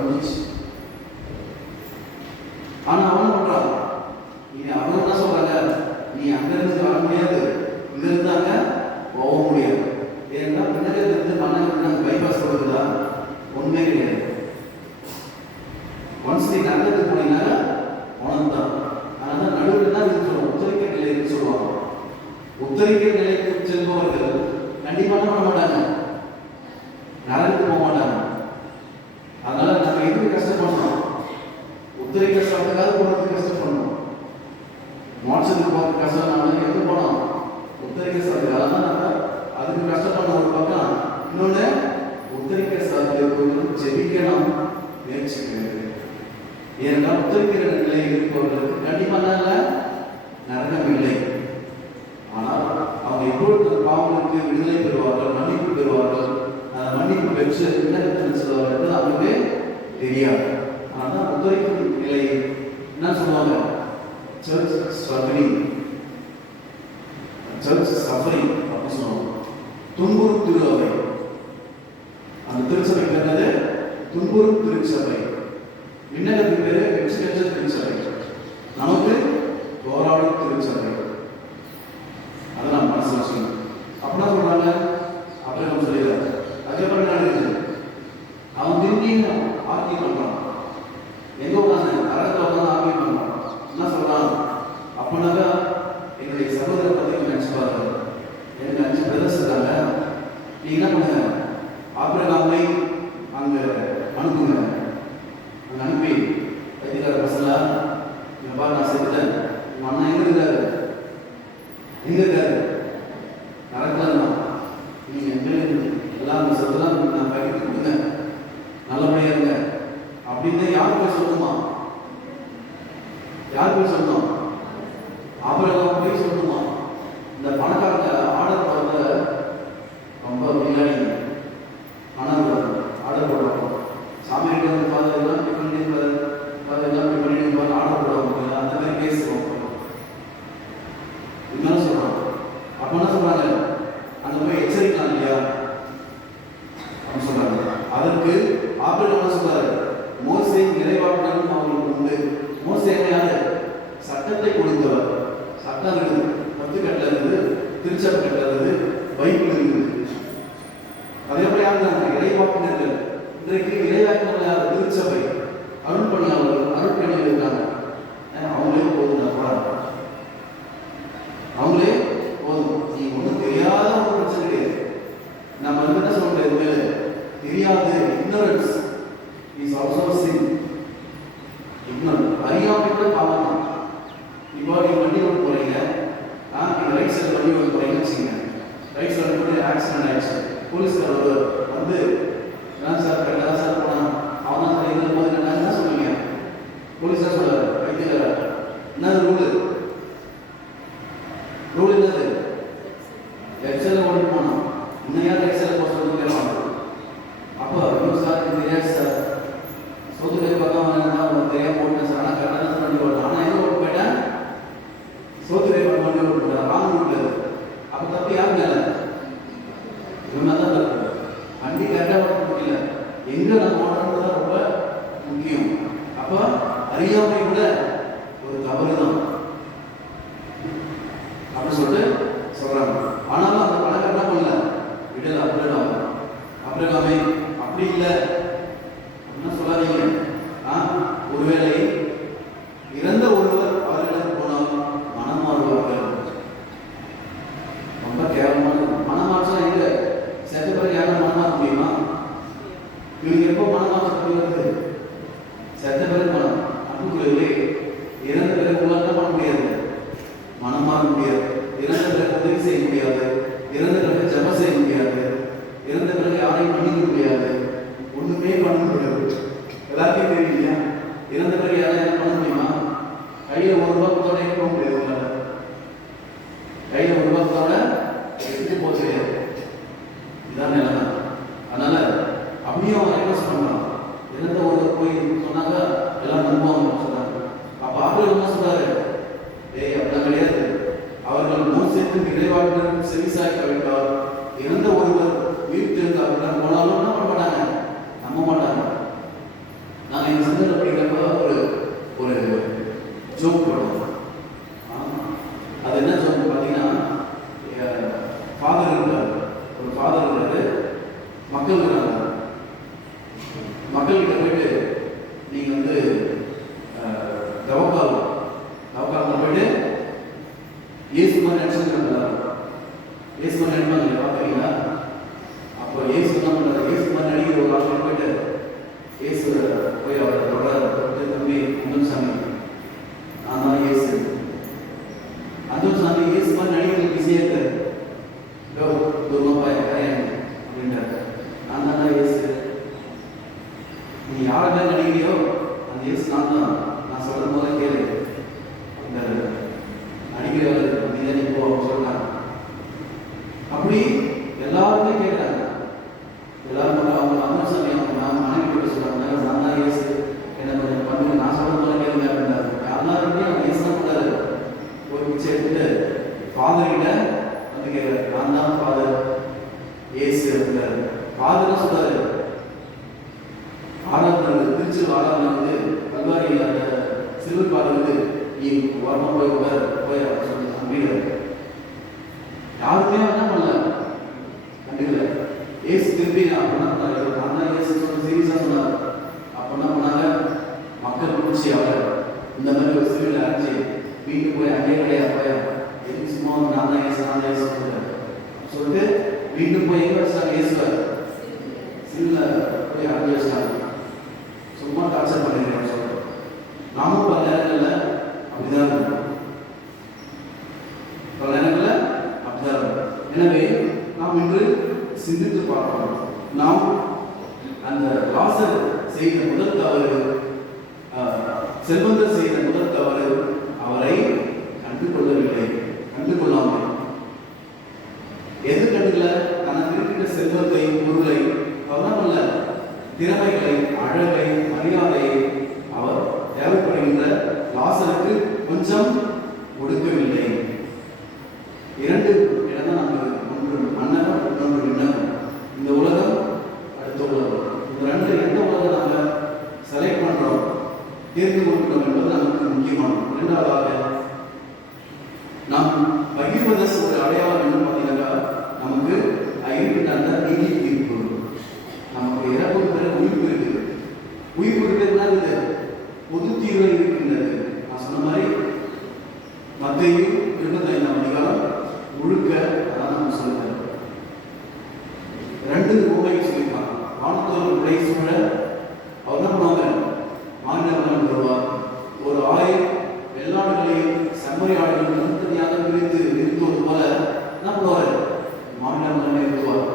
ஆனா அவன் பண்றான். நீ அவங்க என்ன சொல்றாங்க? நீ அங்க இருந்து வர முடியாது, இங்க இருந்தாங்க போக முடியாது. ஏன்னா பின்னாடி இருந்து மன்னங்க பைபாஸ் கொடுக்குதா? ஒண்ணுமே கிடையாது. ஒன்ஸ் நீ நல்லது போனீங்கன்னா உனக்கு தான். அதனால நடுவில் தான் சொல்லுவோம், உத்தரிக்க நிலைன்னு சொல்லுவாங்க. உத்தரிக்க நிலைக்கு செல்பவர்கள் கண்டிப்பா பண்ண மாட்டாங்க, நரகத்துக்கு போக மாட்டாங்க. அதனால நம்ம எதுக்கு கஷ்டப்படணும்? உத்தரிக்க கஷ்டத்துக்காக போறதுக்கு கஷ்டப்படணும். மோட்சத்துக்கு போறதுக்கு கஷ்டம் எங்க போனோம்? உத்தரிக்க சாப்பிட்டு. அதனால நம்ம அதுக்கு கஷ்டப்படணும் ஒரு பக்கம். இன்னொன்னு உத்தரிக்க சாப்பிட்டு ஜெபிக்கணும், முயற்சிக்கிறது. ஏனென்றால் உத்தரிக்கிற நிலை இருப்பவர்களுக்கு கண்டிப்பா நரகம் இல்லை. ஆனால் அவங்க எப்பொழுது பாவங்களுக்கு விடுதலை பெறுவார்கள், மன்னிப்பு பெறுவார்கள், மன்னிப்பு பெற்று விண்ணகத்தில் செல்வார்கள் அவங்களே தெரியாது. ஆனால் உத்தரிக்கும் நிலை என்ன சொல்லுவாங்க? சர்ச் ஸ்ட்ரகிளிங், சர்ச் சஃபரிங் அப்படின்னு சொல்லுவாங்க. துன்புறும் திருவை. அந்த திருச்சபை என்னது? துன்புறும் திருச்சபை. விண்ணகத்துக்கு பேரு வெற்றி பெற்ற திருச்சபை, நமக்கு போராடும் திருச்சபை. அதை நாம் மனசு வச்சுக்கணும். அப்படின்னா சொல்றாங்க. அப்புறம் சொல்லிடுறாரு. அதுக்கப்புறம் நடக்குது, அவன் திரும்பி ஆர்கி பண்றான். எங்க உட்காந்து? நரகத்தில் உட்காந்து ஆர்கி பண்றான். என்ன சொல்றான்? அப்படின்னாக்கா என்னுடைய சகோதர பத்தி நினைச்சு பாருங்க. எனக்கு 5 பிரதர்ஸ் இருக்காங்க. நீங்க என்ன பண்ணுங்க? ஆபிரகாமை அங்க அனுப்புங்க. அங்க அனுப்பி வைத்தியக்கார பசங்களா, இங்க பாரு நான் செத்துட்டேன், உங்க அண்ணா எங்க இருக்காரு? எங்க இருக்காரு? நரகத்தான். நீங்க எல்லாம் செத்துலாம் நான் பகிர்ந்து கொடுங்க, நல்லபடியா இருங்க அப்படின்னு யார் போய் சொல்லணுமா? யார் போய் சொல்லணும்? ஆபிரகாம் போய் சொல்லணுமா? இந்த பணக்காரங்க ஆர்டர் போடுறத ரொம்ப பின்னாடி பணம் ஆர்டர் போடுறாங்க. சாமி கிட்ட ஃபாதர் எல்லாம் இப்படி பண்ணிடுவார், ஃபாதர் எல்லாம் இப்படி பண்ணிடுவார், ஆர்டர் போடுவாங்க. அந்த மாதிரி பேசுவாங்க. என்ன சொல்றாங்க? அப்ப என்ன சொல்றாங்க? அங்க போய் எச்சரிக்கலாம் இல்லையா அப்படின்னு சொல்றாங்க. அதற்கு ஆபிரகாம் என்ன சொல்றாரு? மோசே நிறைவாக்குதலும் அவங்களுக்கு உண்டு. மோசே யாரு? சட்டத்தை கொடுத்தவர். சட்டம் இருக்குது, 10 கட்டளை இருக்குது, திருச்சபை கட்டளை இருக்குது, பைபிள் இருக்குது. அதே போல யாருங்க? இறைவாக்கினர்கள். இன்றைக்கு இறைவாக்கினர் யார்? திருச்சபை. அருள்பணியாளர்கள், அருள்பணியில் இருக்காங்க. அவங்களே போதும் போறாங்க. அவங்களே போதும். நீ ஒன்றும் தெரியாத ஒரு பிரச்சனை கிடையாது. நம்ம என்ன சொல்றது? எதுவுமே தெரியாது. ignorance is also sin. ignorance, அறியாமை கூட பாவம். இப்போ நீங்க வண்டி ஓட்ட போறீங்க, நீங்க ரைட் சைடு வண்டி ஓட்ட போறீங்கன்னு வச்சுக்கோங்க. ரைட் சைடு கூட ஆக்சிடென்ட் ஆயிடுச்சு. போலீஸ்காரர் வந்து நான் சார் கரெக்டாக சார் போனான், அவன் தான் சார் இதில் போது என்ன சொல்லுவீங்க? போலீஸ் தான் சொல்றாரு, வைத்தியக்காரர் என்னது ரூலு? ரூல் என்னது? லெஃப்ட் சைடில் ஓடிட்டு போனோம், இன்னும் யார் ரைட் சைடில் போக சொல்லி கேட்பாங்க. அப்போ இன்னும் சார் தெரியாது சார், சோத்துக்கை பக்கம் தெரியாம போட்டேன் சார், ஆனால் கரெக்டாக தான் வண்டி ஓட்டேன். ஆனால் எங்கே ஓட்டு போயிட்டேன்? சோத்துக்கை பக்கம் வண்டி ஓட்டு போட்டேன், ராங் ரூட்ல. அப்போ தப்பு யார் மேலே? இவங்க தான் தப்பு. வண்டி கரெக்டாக ஓட்ட முடியல, எங்கே நம்ம ஓடுறது தான் ரொம்ப முக்கியம். அப்போ அறியாமை கூட ஒரு தவறு தான் அப்படின்னு சொல்லிட்டு சொல்றாங்க. ஆனாலும் அந்த பணக்காரர் என்ன பண்ணல? விடல. அப்ரகாமே அப்படி இல்லை அப்படின்னா சொல்லாதீங்க. ஒருவேளை இறந்த ஒருவர் அவர்களிடம் போனால் மனம் மாறுவார்கள். ரொம்ப கேவலமான மனமாற்றம். எங்க செத்த பிறகு யாரும் மனமாற்ற முடியுமா? இவங்க எப்போ மனமாற்றம் வருது? செத்த பிறகு மனம். அன்புக்குள்ளே இறந்த பிறகு உங்களால் பண்ண முடியாது, மனம் மாற முடியாது. இறந்த பிறகு உதவி செய்ய முடியாது, இறந்த பிறகு ஜெபம் செய்ய முடியாது, இறந்த பிறகு யாரையும் மன்னிக்க முடியாது. தான். அதனால அப்படியும் அவன் ரெக்வஸ்ட் பண்ணான். எந்த ஒரு போய் சொன்னாங்க எல்லாம் நம்புவாங்க சொன்னாங்க. அப்ப ஆண்டவர் என்ன சொல்றாரு? ஏய் அப்படிலாம் கிடையாது. அவர்கள் மோசேக்கு இறைவாக்கு செவிசாய்க்க வேண்டார். இறந்த ஒருவர் உயிர் தெரிந்தார்கள் போனாலும் என்ன பண்ண மாட்டாங்க, நம்ப மாட்டாங்க. நான் எங்க சந்தர் அப்படிங்கிறப்ப ஒரு ஒரு ஜோக் பண்ணுவோம். அது என்ன ஜோக் பார்த்தீங்கன்னா, ஃபாதர் இருக்கார், ஒரு ஃபாதர் இருக்காரு, மக்கள் இருக்காங்க. மக்கள்கிட்ட போயிட்டு நீங்க வந்து தவக்கால் போயிட்டு இயேசு மாதிரி நினைச்சிருக்காங்களா? இயேசு மாதிரி நினைப்பாங்க பார்க்குறீங்களா? அப்போ இயேசு என்ன பண்றாரு? இயேசு மாதிரி நடிக்கிற ஒரு ஆள் போயிட்டு இயேசு போய் அவரை தொட்டு, தம்பி அந்தன் சாமி நான் தான் இயேசு. அந்தன் சாமி இயேசு மாதிரி நடிக்கிறதுக்கு பிஸியாக இருக்காரு. துர்மாப்பாய் கரையாங்க அப்படின்றாரு. நான் தான் இயேசு. நீ யாரெல்லாம் நடிக்கிறியோ அந்த இயேசு நான் தான். நான் சொல்ற போல கேளு. அந்த நடிக்கிறவர் நீதான் நீ போ சொல்றாங்க. அப்படி எல்லாருமே கேட்கிறாங்க. எல்லாரும் அவங்க அம்மன் சாமி அவங்க நான் மனைவி கூட சொல்றாங்க, நான் தான் இயேசு, என்ன கொஞ்சம் பண்ணுங்க, நான் சொல்ற போல கேளுங்க அப்படின்னாரு. எல்லாருமே அவங்க இயேசு தான் பண்ணாரு. போய் பிச்சை எடுத்துட்டு ஃபாதர் கிட்ட வந்து கேட்கிறாரு, நான் தான் ஃபாதர் இயேசு அப்படின்னாரு. ஃபாதர் சொல்றாரு, திருச்சி ஆறாவது வந்து கல்வாரி அந்த சிறுவர் பாடல் வந்து நீ வரணும் போய் சொல்லி நம்பிடுறாரு. யாருமே என்ன பண்ணல, கண்டுக்கல. ஏசு திருப்பி அப்படின்னா நான் தான் ஏசு சொல்லி சீரியஸா சொன்னார். அப்ப என்ன பண்ணாங்க, மக்கள் பிடிச்சி அவர் இந்த மாதிரி ஒரு சிறுவில் அரைச்சி வீட்டுக்கு போய் அங்கே கிடையாது போய் எதுக்கு சும்மா நான் தான் ஏசு சொல்லிட்டு வீட்டுக்கு போய் எங்க வச்சாங்க, ஏசுவார் சிறுவில் போய் அரைஞ்சி வச்சாங்க. சும்மா டார்ச்சர் பண்ணிருக்கேன் சொல்றேன். நாமும் பல நேரங்களில் அப்படிதான் இருக்கும். பல நேரங்களில் அப்படிதான் இருக்கும். எனவே நாம் இன்று சிந்தித்து பார்க்கிறோம். நாம் அந்த லாசர் செய்த முதல் தவறு, செல்வந்தர் செய்த முதல் தவறு, அவரை கண்டுகொள்ளவில்லை, கண்டுகொள்ளாமல். எது கண்டுகல? தனக்கு இருக்கிற செல்வத்தை, பொருளை, பரவாயில்ல திறமைகளை, அழகை, மரியாதையை அவர் தேவைப்படுகின்ற லாசருக்கு கொஞ்சம் கொடுக்கவில்லை. இரண்டு இடம் தான் நமக்கு, ஒன்று மன்னகம், இன்னொன்று விண்ணகம். இந்த உலகம், அடுத்த உலகம். இந்த ரெண்டு எந்த உலகம் நாங்கள் செலக்ட் பண்றோம், தேர்ந்து கொள்கிறோம் என்பது நமக்கு முக்கியமானது. இரண்டாவதாக நாம் பகிர்வத ஒரு அடையாளம் என்ன பார்த்தீங்கன்னா, நமக்கு இருக்கின்ற அந்த நீதி தீர்ப்பு. நமக்கு இறப்பு பிறகு உயிர்ப்பு இருக்குது. உயிர்ப்பு இருக்கிறதுனா இது பொது தீர்வு இருக்கின்றது. நான் சொன்ன மாதிரி மத்தேயு 25ஆம் அதிகாரம் முழுக்க அதான் நம்ம சொல்லுறோம். ரெண்டு உண்மை சொல்லியிருக்காங்க. வானத்தோர் உடை சூழ அவர் என்ன பண்ணுவாங்க, மாநிலங்கள் வருவார். ஒரு 1000 வெள்ளாடுகளையும் செம்மறி ஆடுகள் தனித்தனியாக பிரித்து நிறுத்துவது போல என்ன பண்ணுவார், மாநிலங்கள் நிறுத்துவார்.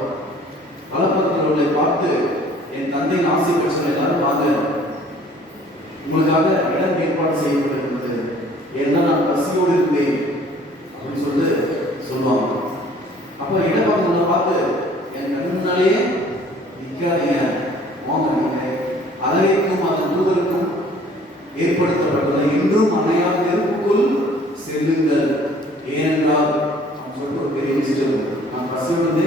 வலப்பக்கங்களை பார்த்து என் தந்தையின் ஆசை பெற்ற எல்லாரும் வாங்க, உங்களுக்காக இடம் ஏற்பாடு செய்யப்பட்டிருக்கிறது, ஏன்னா நான் பசியோடு இருந்தேன் அப்படின்னு சொல்லுவாங்க. அப்போ இடப்பக்கங்களை பார்த்து என் கண்ணுனாலே நிற்காதீங்க, வாங்க, நீங்க அதற்கும் அதன் தூதருக்கும் ஏற்படுத்தப்பட்டுள்ள இன்றும் அணையா நெருப்புக்குள் செல்லுங்கள், ஏனென்றால் அவன் சொல்லிட்டு ஒரு பெரிய விஷயம், நான் பசியோடு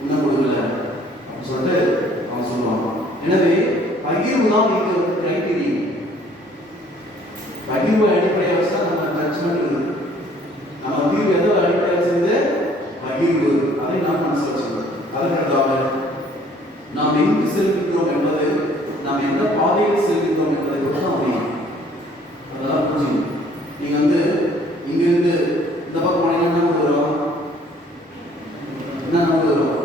உண்ண கொடுக்கல அப்படின்னு சொல்லிட்டு அவன் சொல்லுவான். எனவே பகிர்வு தான் இங்க கிரைட்டீரியா. பகிர்வு அடிப்படையாக வச்சு தான் நம்ம ஜட்ஜ்மெண்ட் இருக்குது. நம்ம தீர்வு எதோ அடிப்படையாக செய்து பகிர்வு, அதை நாம் மனசில் வச்சுக்கணும். அதற்கடுத்தாக நாம் எங்கு செல்கின்றோம் என்பது, நாம் எந்த பாதையில் செல்கின்றோம் என்பதை பற்றி தான் அமையும். அதெல்லாம் புரிஞ்சுக்கணும். நீங்க வந்து இங்கிருந்து இந்த பக்கம் போனீங்கன்னா என்ன வரும், என்ன நமக்கு வரும்,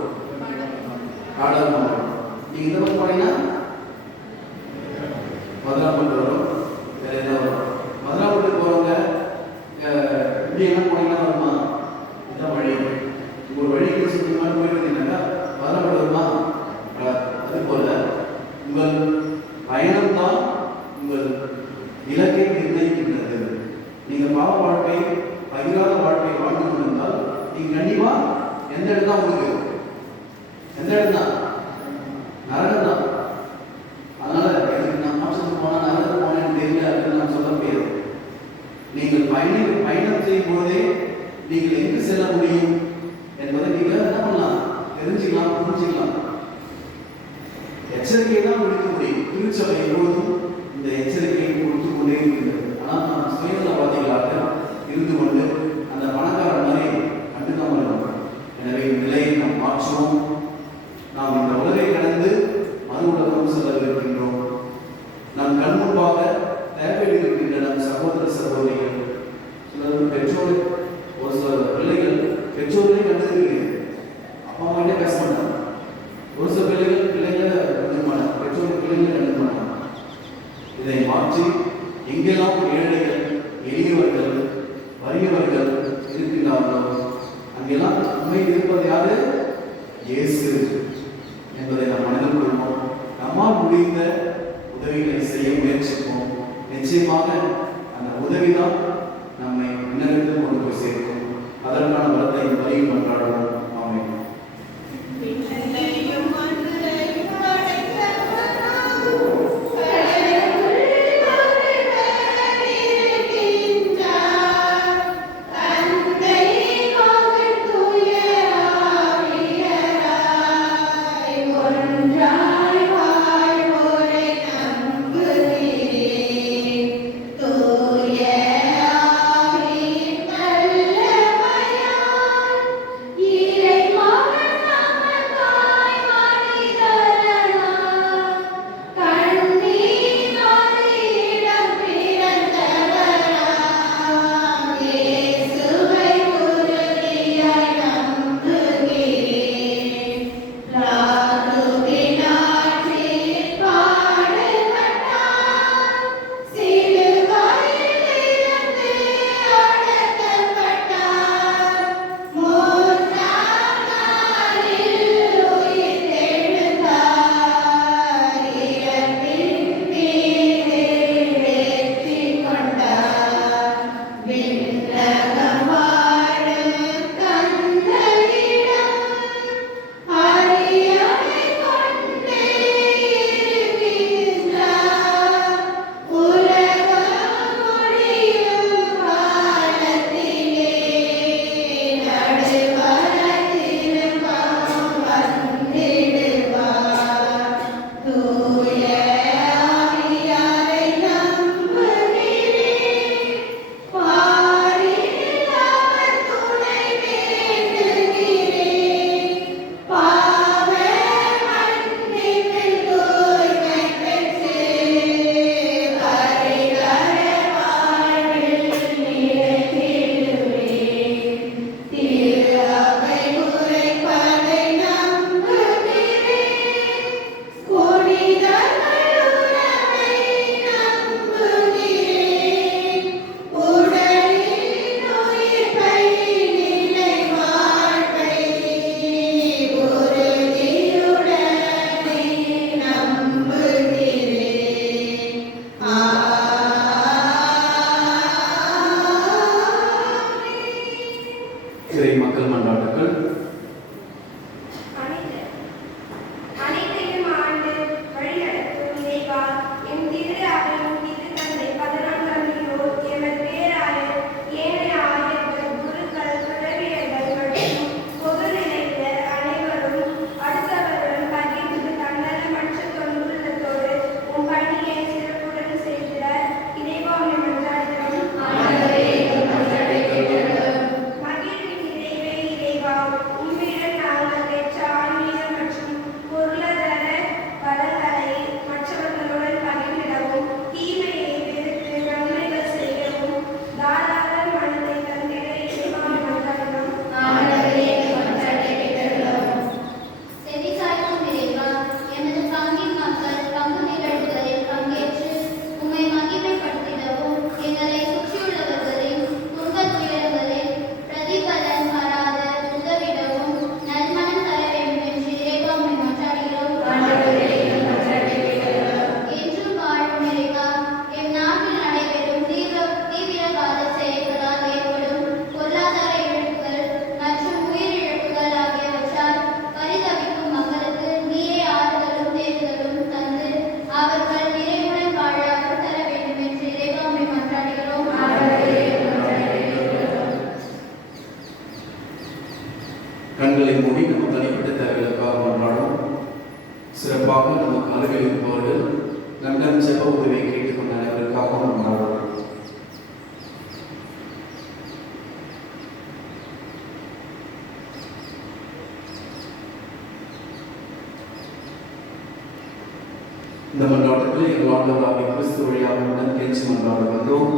காடல் மாவட்டம். நீங்க இந்த பக்கம் போனீங்கன்னா மதுராப்பட்டு வரும், வேற என்ன வரும். மதுராப்பட்டுக்கு போறவங்க இப்படி என்ன போனீங்கன்னா வருமா, இதுதான் வழி. ஒரு வழிக்கு சுற்றி மாதிரி போயிருந்தீங்கன்னாக்கா மதுராப்பட்டு வருமா. அது போல உங்கள் பயணம் தான் உங்கள் இலக்கை நிர்ணயிக்கின்றது. நீங்க பாவ வாழ்க்கை, பகிராத வாழ்க்கை வாழ்ந்து கொண்டிருந்தால் நீங்க கண்டிப்பா எந்த இடம் தான் உங்களுக்கு, எந்த இடம் தான் தான், நரகம் தான். அதனால எனக்கு நான் மோட்சத்துக்கு போனா நரகம் போனேன்னு தெரியல அப்படின்னு நான் சொல்ல முடியாது. நீங்கள் பயணம் செய்யும் போதே நீங்கள் எங்கு செல்ல முடியும் என்பதை நீங்கள் என்ன பண்ணலாம், தெரிஞ்சுக்கலாம், புரிஞ்சுக்கலாம். எச்சரிக்கை தான் விடுக்க முடியும். திருச்சபை எப்பொழுதும் இந்த எச்சரிக்கையை கொடுத்து கொண்டே இருக்கிறது. ஆனால் நாம் சுயநலவாதிகளாக இருந்து கொண்டு அந்த பணக்கார மாதிரி கண்டுக்காமல் இருக்கிறோம். எனவே நிலையை நாம் மாற்றுவோம். நாம் இந்த உலகை கடந்து மறு உலகம் செல்லவிருக்கின்றோம். நம் கண் முன்பாக தேவையில் இருக்கின்ற நம் சகோதர சகோதரிகள், சிலர் பெற்றோர், ஒரு சில பிள்ளைகள் பெற்றோர்களே கண்டுக்கிறீர்கள், அப்பா அம்மா கிட்டே பேச மாட்டாங்க. ஒரு சில பிள்ளைகளை கண்டுக்க மாட்டாங்க, பெற்றோர் பிள்ளைகளை கண்டுக்க மாட்டாங்க. இதை மாற்றி எங்கெல்லாம் ஏழைகள், எளியவர்கள், வறியவர்கள் இருக்கின்றார்களோ அங்கெல்லாம் உண்மையில் இருப்பது யாரு? இயேசு என்பதை நாம் மனதில் கொள்வோம். நம்மால் முடிந்த உதவிகளை செய்ய முயற்சிப்போம். நிச்சயமாக அந்த உதவிதான் நம்மை முன்னெடுத்து கொண்டு போய் சேர்க்கும். அதற்கான வரத்தை வழியில் கொண்டாடுவோம். ஆமென். விண்ணையும் மண்ணையும் படைத்தவராம் ஒன்றாய் வாழ்வோரை நம்புகிறேன். தூய சிறப்பாக நமக்கு அருகில் இருப்பவர்கள் நம்மிடம் ஜெப உதவியை கேட்டுக்கொண்ட அனைவருக்காக நம்ம வாழ்வோம். இந்த மன்றாட்டுகளை எங்கள் ஆண்டவராகிய கிறிஸ்து வழியாக உடன் கேட்சி மன்றாட வந்தோம்.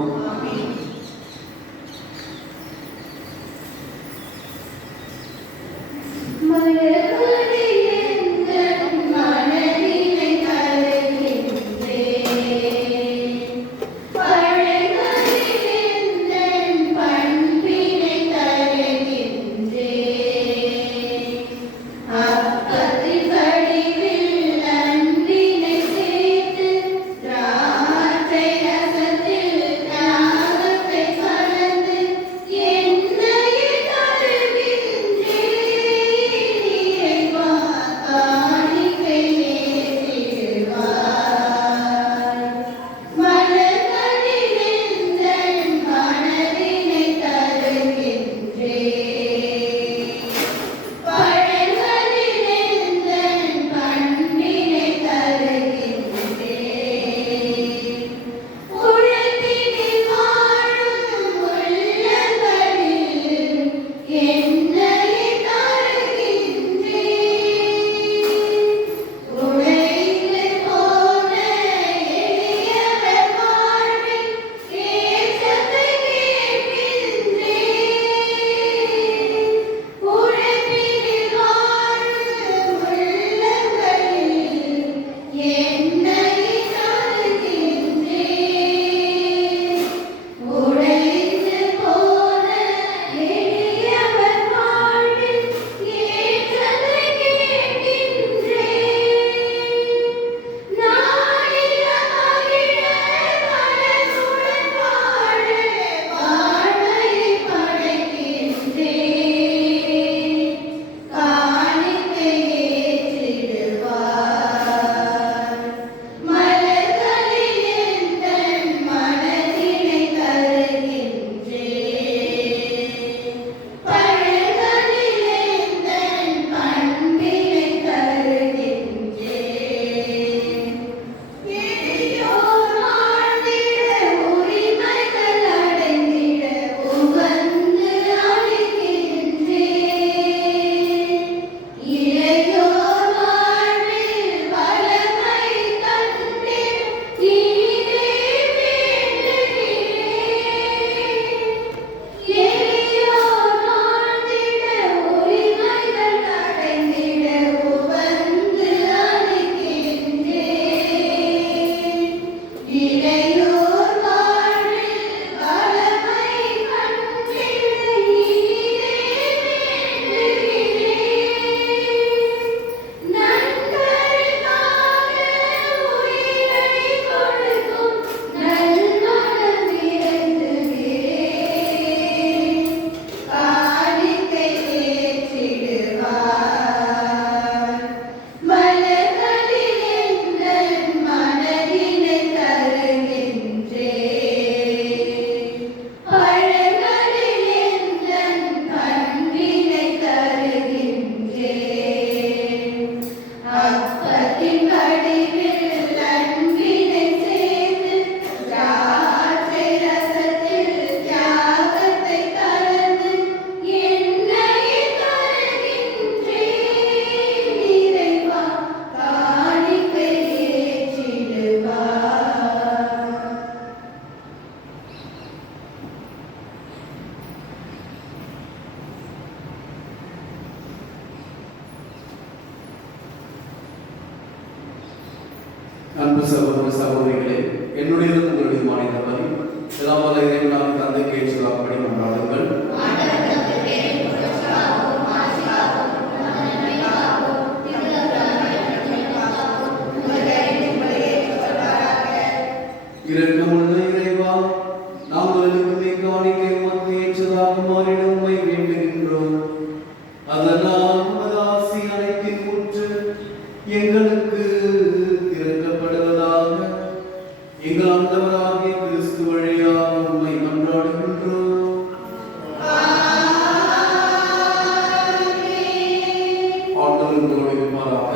அன்பு சகோதர சகோதரிகளே, என்னுடைய உங்களுடைய மாநிலவரை எல்லாம் வல்ல இறைவனாகிய தந்தைக்கு ஏற்றதாகபடி கொண்டாடுங்கள். இரக்கமுள்ள இறைவா, நாங்கள் எழுப்பும் காணிக்கை உமக்கு ஏற்றதாக மாறிட உம்மை வேண்டுகின்றோம். அதனால் உமது ஆசி அனைத்தின் முற்று எங்களுக்கு திறக்கப்படுவதாக எங்கள் ஆண்டவராகிய கிறிஸ்து வழியாக உம்மை கொண்டாடுகின்றோம். ஆண்டவர் உங்களோடு இருப்பாராக.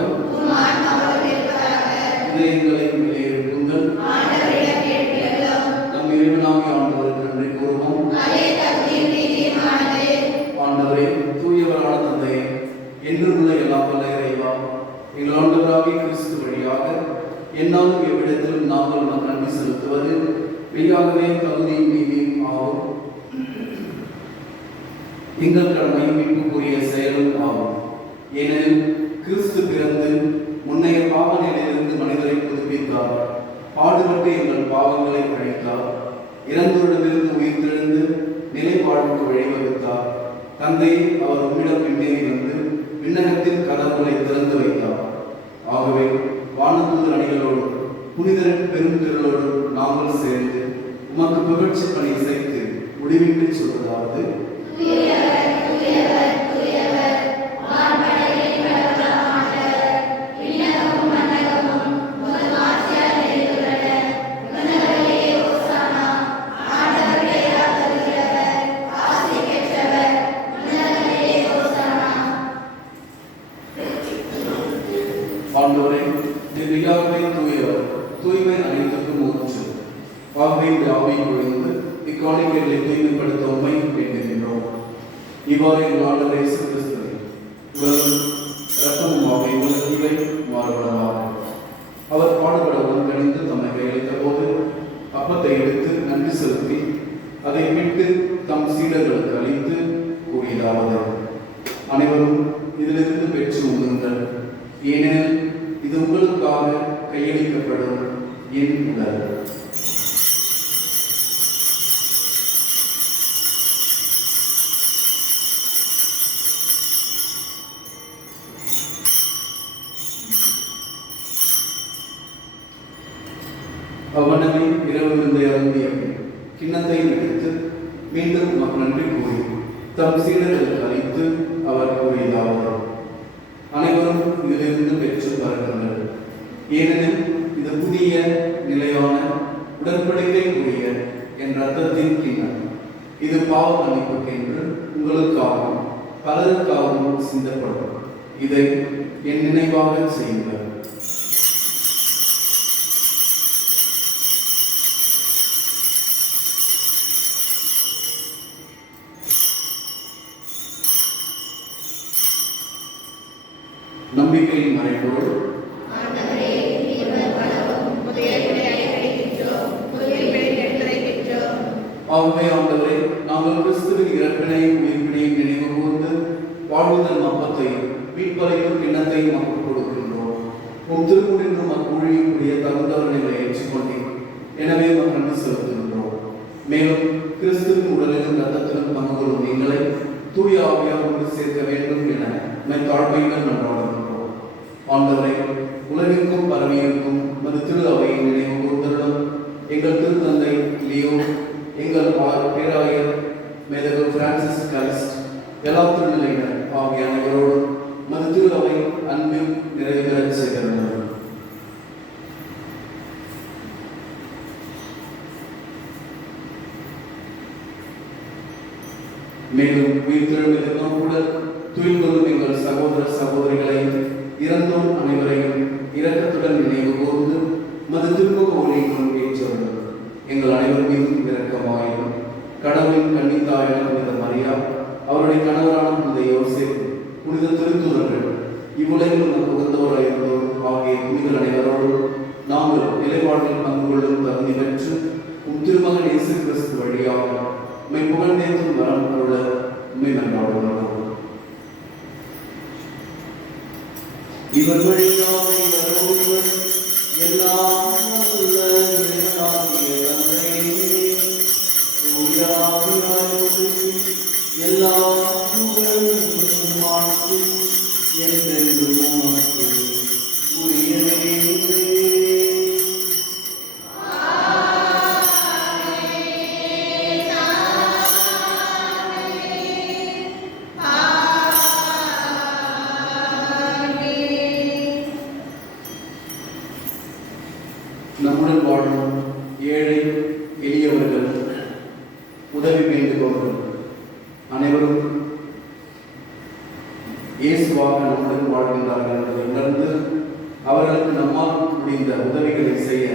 எங்கள் ஆண்டவராகிய கிறிஸ்து வழியாக என்னாலும் எவ்விடத்திலும் நாங்கள் உமக்கு நன்றி செலுத்துவது மெய்யாகவே தகுதியும் நீதியும் ஆகும். எங்கள் கடமை மீட்புக்குரிய செயலும் ஆகும். ஏனெனில் கிறிஸ்து பிறந்து முன்னைய பாவ நிலையிலிருந்து மனிதரை புதுப்பித்தார். பாடுபட்டு எங்கள் பாவங்களை அழித்தார். இறந்தோரிடமிருந்து உயிர்த்தெழுந்து நிலை வாழ்வுக்கு வழிவகுத்தார். தந்தை அவர் உம்மிடம் பின்னேறி வந்து விண்ணகத்தின் கதவுகளை திறந்து வைத்தார். ஆகவே வானதூதர் அணிகளோடு புனிதரின் பெரும் திரளோடு நாங்கள் சேர்ந்து உமக்கு புகழ்ச்சி பணி செய்து முடிவிட்டு சொல்வதாவது: ஆண்டவரே, மெய்யாகவே தூயவர், தூய்மை அனைத்துக்கும் ஊற்று. ஆகவே இந்த ஆவியை பொழிந்து இக்காணிக்கைகளை தூய்மைப்படுத்த உண்மை வேண்டுகின்றோம். இவ்வாறு எங்கள் ஆண்டவர் இயேசு கிறிஸ்துவை உலகம் இரத்தமுமாக உலகிலை மாறுபடமாக அவர் பாடுபட உடன்கணிந்து தம்மை கையளித்த போது அப்பத்தை எடுத்து நன்றி செலுத்தி அதை விட்டு தம் சீடர்களுக்கு அளித்து கூறியதாவது: அனைவரும் இதிலிருந்து பெற்று உண்ணுங்கள், ஏனெனில் இது உங்களுக்காக கையளிக்கப்படும் என் உடல். அவனவை இரவு விருந்தை அருந்திய கிண்ணத்தை எடுத்து மீண்டும் உமக்கு நன்றி கூறி தம் சீடர்களுக்கு அளித்து அவர் கூறியதாவது: அனைவரும் இதிலிருந்து பெற்று பருகுங்கள், ஏனெனில் இது புதிய நிலையான உடன்படிக்கைக்குரிய என் ரத்தத்தின் கிண்ணம். இது பாவ மன்னிப்புக்கென்று உங்களுக்காகவும் பலருக்காகவும் சிந்தப்படும். இதை என் நினைவாக செய்யுங்கள். நம்பிக்கையின் மறைப்போடு ஆகவே ஆண்டவரே, நாங்கள் கிறிஸ்துவின் இறப்பினையும் உயிர்ப்பினையும் நினைவு கூர்ந்து வாழ்வுதல் அப்பத்தை மீட்பறையும் கிண்ணத்தையும் நமக்கு கொடுக்கின்றோம். உம் திருமுடின்றும் அக்கூழியும் கூடிய தகுந்தவர்களை ஏற்றுக்கொண்டேன். எனவே நன்றி செலுத்துகின்றோம். மேலும் கிறிஸ்துவின் உடலிலும் ரத்தத்திலும் பங்கு கொள்ளும் எங்களை தூய ஆவியார் ஒன்று சேர்க்க வேண்டும் என தாழ்மையுடன் நன்றாடுகின்றோம். ஆண்டவரை, உலகிற்கும் பரவியிருக்கும் மது திரு அவையை நினைவு கூர்ந்தருடன் எங்கள் திருத்தந்தை லியோ, எங்கள் பேராயர் மேதகர் பிரான்சிஸ் கிரைஸ்ட், எல்லா திருநிலையினர் ஆகிய அனைவரோடும் மது திரு அவை அன்பில் நிறைவு பெறச் செய்கின்றனர். மேலும் உயிர்த்தெழும் கூட துயில்வரும் எங்கள் சகோதர சகோதரிகளை இறந்தோர் அனைவரையும் இரக்கத்துடன் நினைவு கூர்ந்து மது திருமுக ஒளியினும் ஏற்றவர்கள் எங்கள் அனைவர் மீதும் இரக்கமாயும் கடவுளின் கன்னித்தாயான புனித மரியா, அவருடைய கணவரான புனித யோசேப், புனித திருத்தூதர்கள், இவ்வுலகில் நமக்கு உகந்தவராயிருந்தோர் ஆகிய புனிதர் அனைவரோடு நாங்கள் நிலைப்பாட்டில் பங்கு கொள்ளும் தகுதி பெற்று உம் திருமகன் இயேசு கிறிஸ்து வழியாக உம்மை புகழ்ந்தேற்றும் வரம் அருள உம்மை நன்றாடுகிறோம். இவர் வழியாக எல்லாம் வல்ல இறைவனாகிய தந்தை, தூய ஆவியாரோடு எல்லா புகழும் ஆட்சியும் என்றென்றும் உமக்கு உரியவே. நம்முடன் வாழும் ஏழை எளியவர்கள், உதவி வேண்டுபவர்கள் அனைவரும் இயேசுவாக நம்முடன் வாழ்கின்றார்கள் என்பதை உணர்ந்து அவர்களுக்கு நம்மால் முடிந்த உதவிகளை செய்ய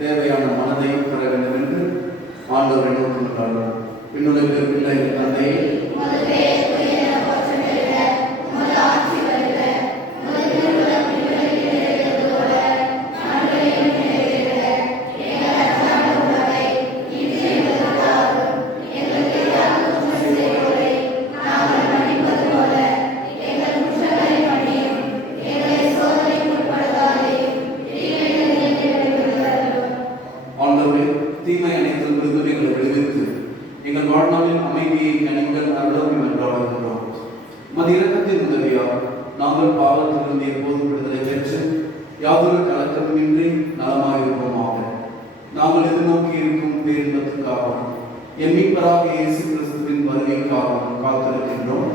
தேவையான மனதை பெற வேண்டும் என்று ஆண்டவரை நோக்குகின்றார்கள். பின்னுலக பிள்ளை தந்தையை முதலே யாதொரு கலக்கமின்றி நலமாயிருப்போமாக. நாங்கள் எதிர்நோக்கி இருக்கும் பேரின்பத்துக்காகவும் என் மீட்பராக இயேசு கிறிஸ்துவின் வருகைக்காகவும் காத்திருக்கின்றோம்.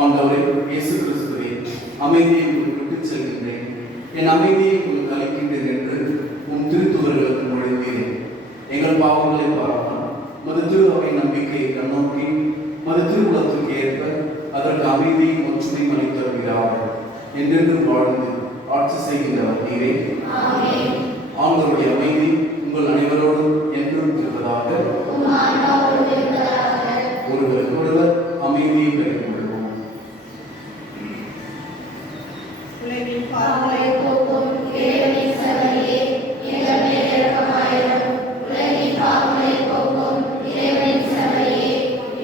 ஆண்டவரே இயேசு கிறிஸ்துவே, அமைதியை உங்களுக்கு விட்டுச் செல்கின்றேன், என் அமைதியை உங்களுக்கு அளிக்கின்றேன் என்று உன் திருத்துவர்களுக்கு நுழைந்தேன். எங்கள் பாவங்களை பாராமல் மது திருவகை நம்பிக்கையை கண்ணோக்கி மது திருவுலத்துக்கு ஏற்ப அதற்கு அமைதியை ஒற்றுமை அளித்து வருகிறார்கள். என்றென்றும் வாழ்ந்து ஆட்சி செய்கின்றவர் நீரே. ஆண்டவருடைய அமைதி உங்கள் அனைவரோடும் என்றும் இருப்பதாக. ஒருவருக்கொருவர் அமைதியை பெற்றுக் கொள்வோம். உலகின் பாவங்களை போக்கும் இறைவனின் சபையே, எங்கள் மேல் இரக்கமாயிரும். உலகின் பாவங்களை போக்கும் இறைவனின் சபையே,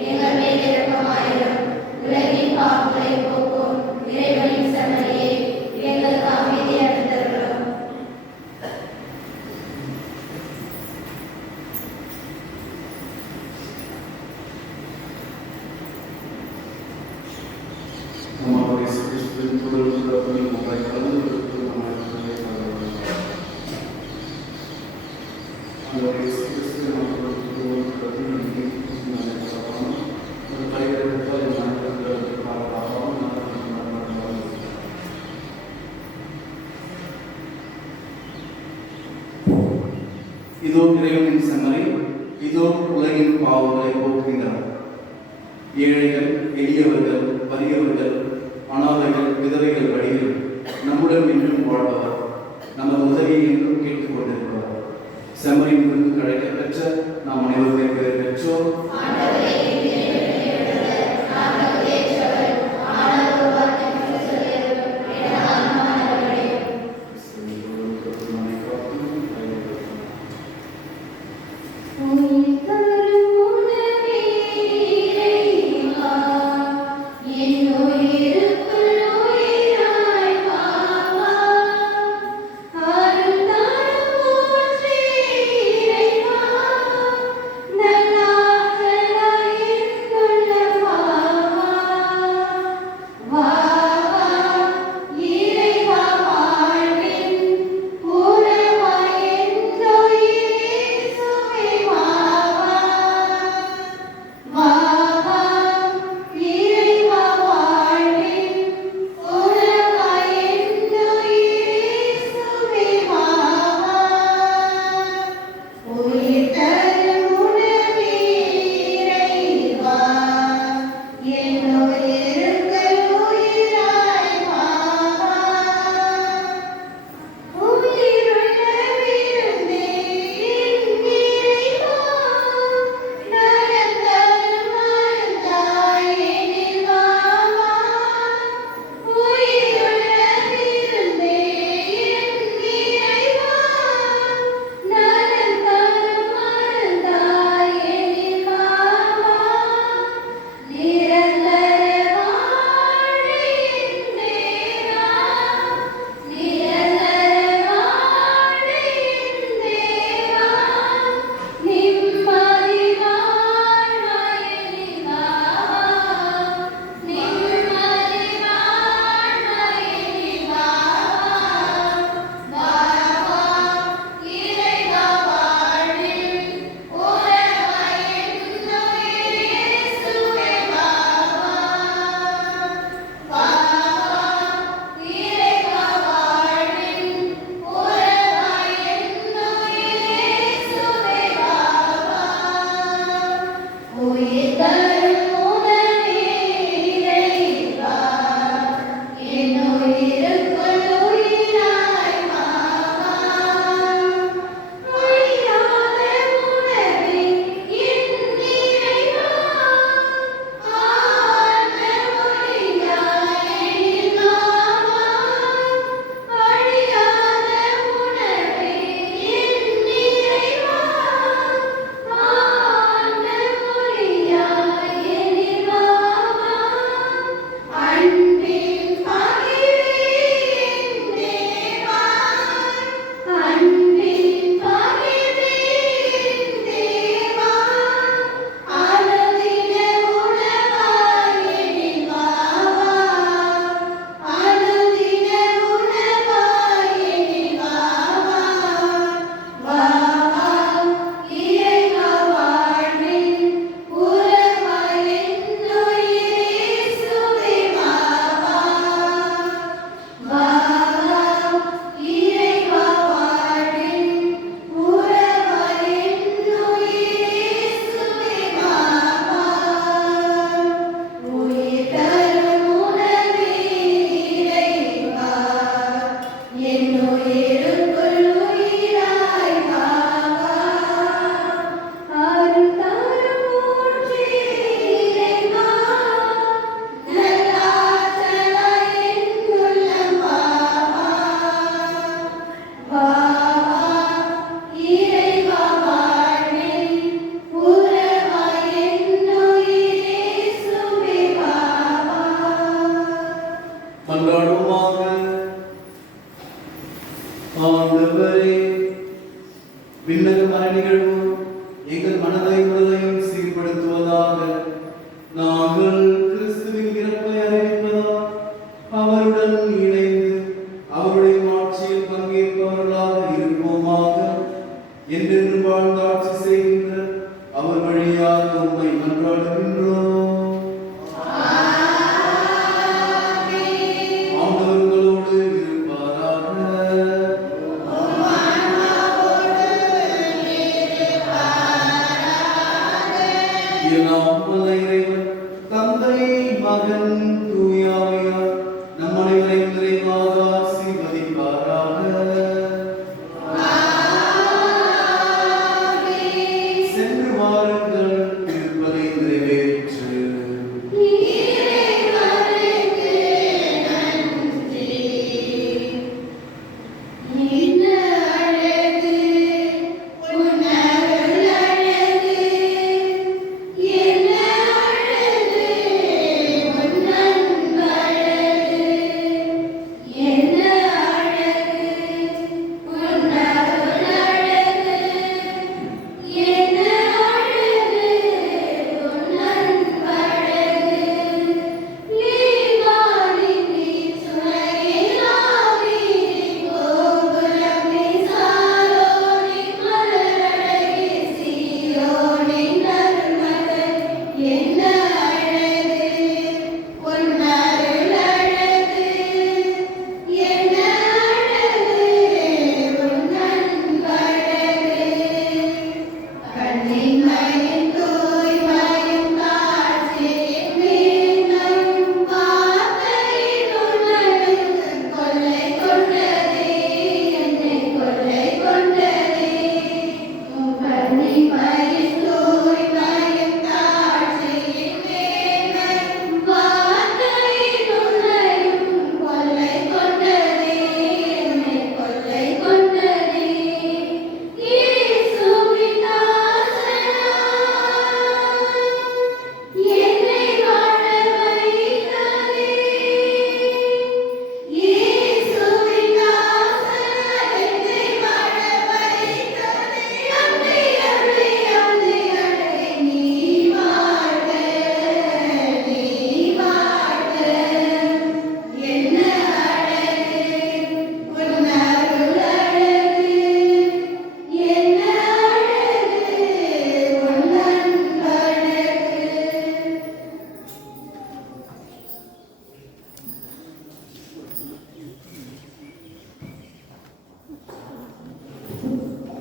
எங்கள் மேல் இரக்கமாயிரும். உலகின் பாவங்களை போக்கும் இறைவனின் சபையே, எங்களுக்கு அமைதி அளித்தருளும். நம்முடைய இயேசு கிறிஸ்துவின் தூதர்களுடன் உங்களை கலந்துரையாடுவதற்கு நம்முடைய ஆண்டவரே இயேசு கிறிஸ்துவின் நாமத்தில் நன்றி கூறுகிறோம். ஒரு பரிவர்த்தனை நடத்துவதற்கு காரணமாகவும் இதோ இறைவனின் செம்மறி, இதோ உலகின் பாவங்களை போக்குகின்றனர். ஏழைகள், எளியவர்கள், வறியவர்கள், அனாதைகள், விதவைகள் வழியில் நம்முடன் என்றும் வாழ்பவர், நமது உதவியை என்றும் கேட்டுக் கொண்டிருப்பவர். செம்மறியின் விருந்து கிடைக்க பெற்ற நாம் அனைவருமே பேர் பெற்றோர். அருள் தரும் ஊற்றே மன்றாடுவோமாக. ஆண்டவரே, விண்ணக மறை நிகழ்வு எங்கள் மனதை உடலையும் சீர்படுத்துவதாக. நாங்கள் கிறிஸ்துவின் இறப்பை அறிவிப்பதால் அவருடன் இணைந்து அவருடைய ஆட்சியில் பங்கேற்பவர்களாக இருப்போமாக. என்றென்றும் வாழ்ந்து ஆட்சி செய்கின்ற அவர் வழியாக உம்மை மன்றாடுகின்றோம். ஆண்டவர்களோடு இருப்பாராக. எல்லாம் வல்ல இறைவன் தந்தை, மகன், தூய ஆவியார் நம் அனைவரையும் நிறைவாக ஆசீர்வதிப்பாராக. சென்று வாருங்கள், திருப்பலி நிறைவேற்று.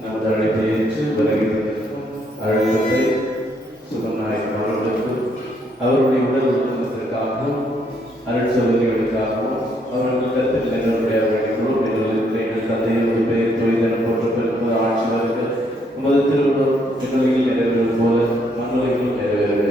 நமது அழைப்பை ஏற்று வருகிறதற்கும் அழைப்பை சுகநாயகம் அவர்களுக்கும் அவருடைய உடல் உத்தமத்திற்காகவும் அருட்சகோதரிகளுக்காகவும் அவர்கள் கருத்தில் எங்களுடைய வேண்டுகோள் எங்கள் தந்தையின் பெயர் தொழில் போன்று பெருப்பது ஆட்சி வருக. உமது திருவிழம் விண்ணுலகில் நிறைவேறுவது போல மண்ணுலகிலும் நிறைவேறுக.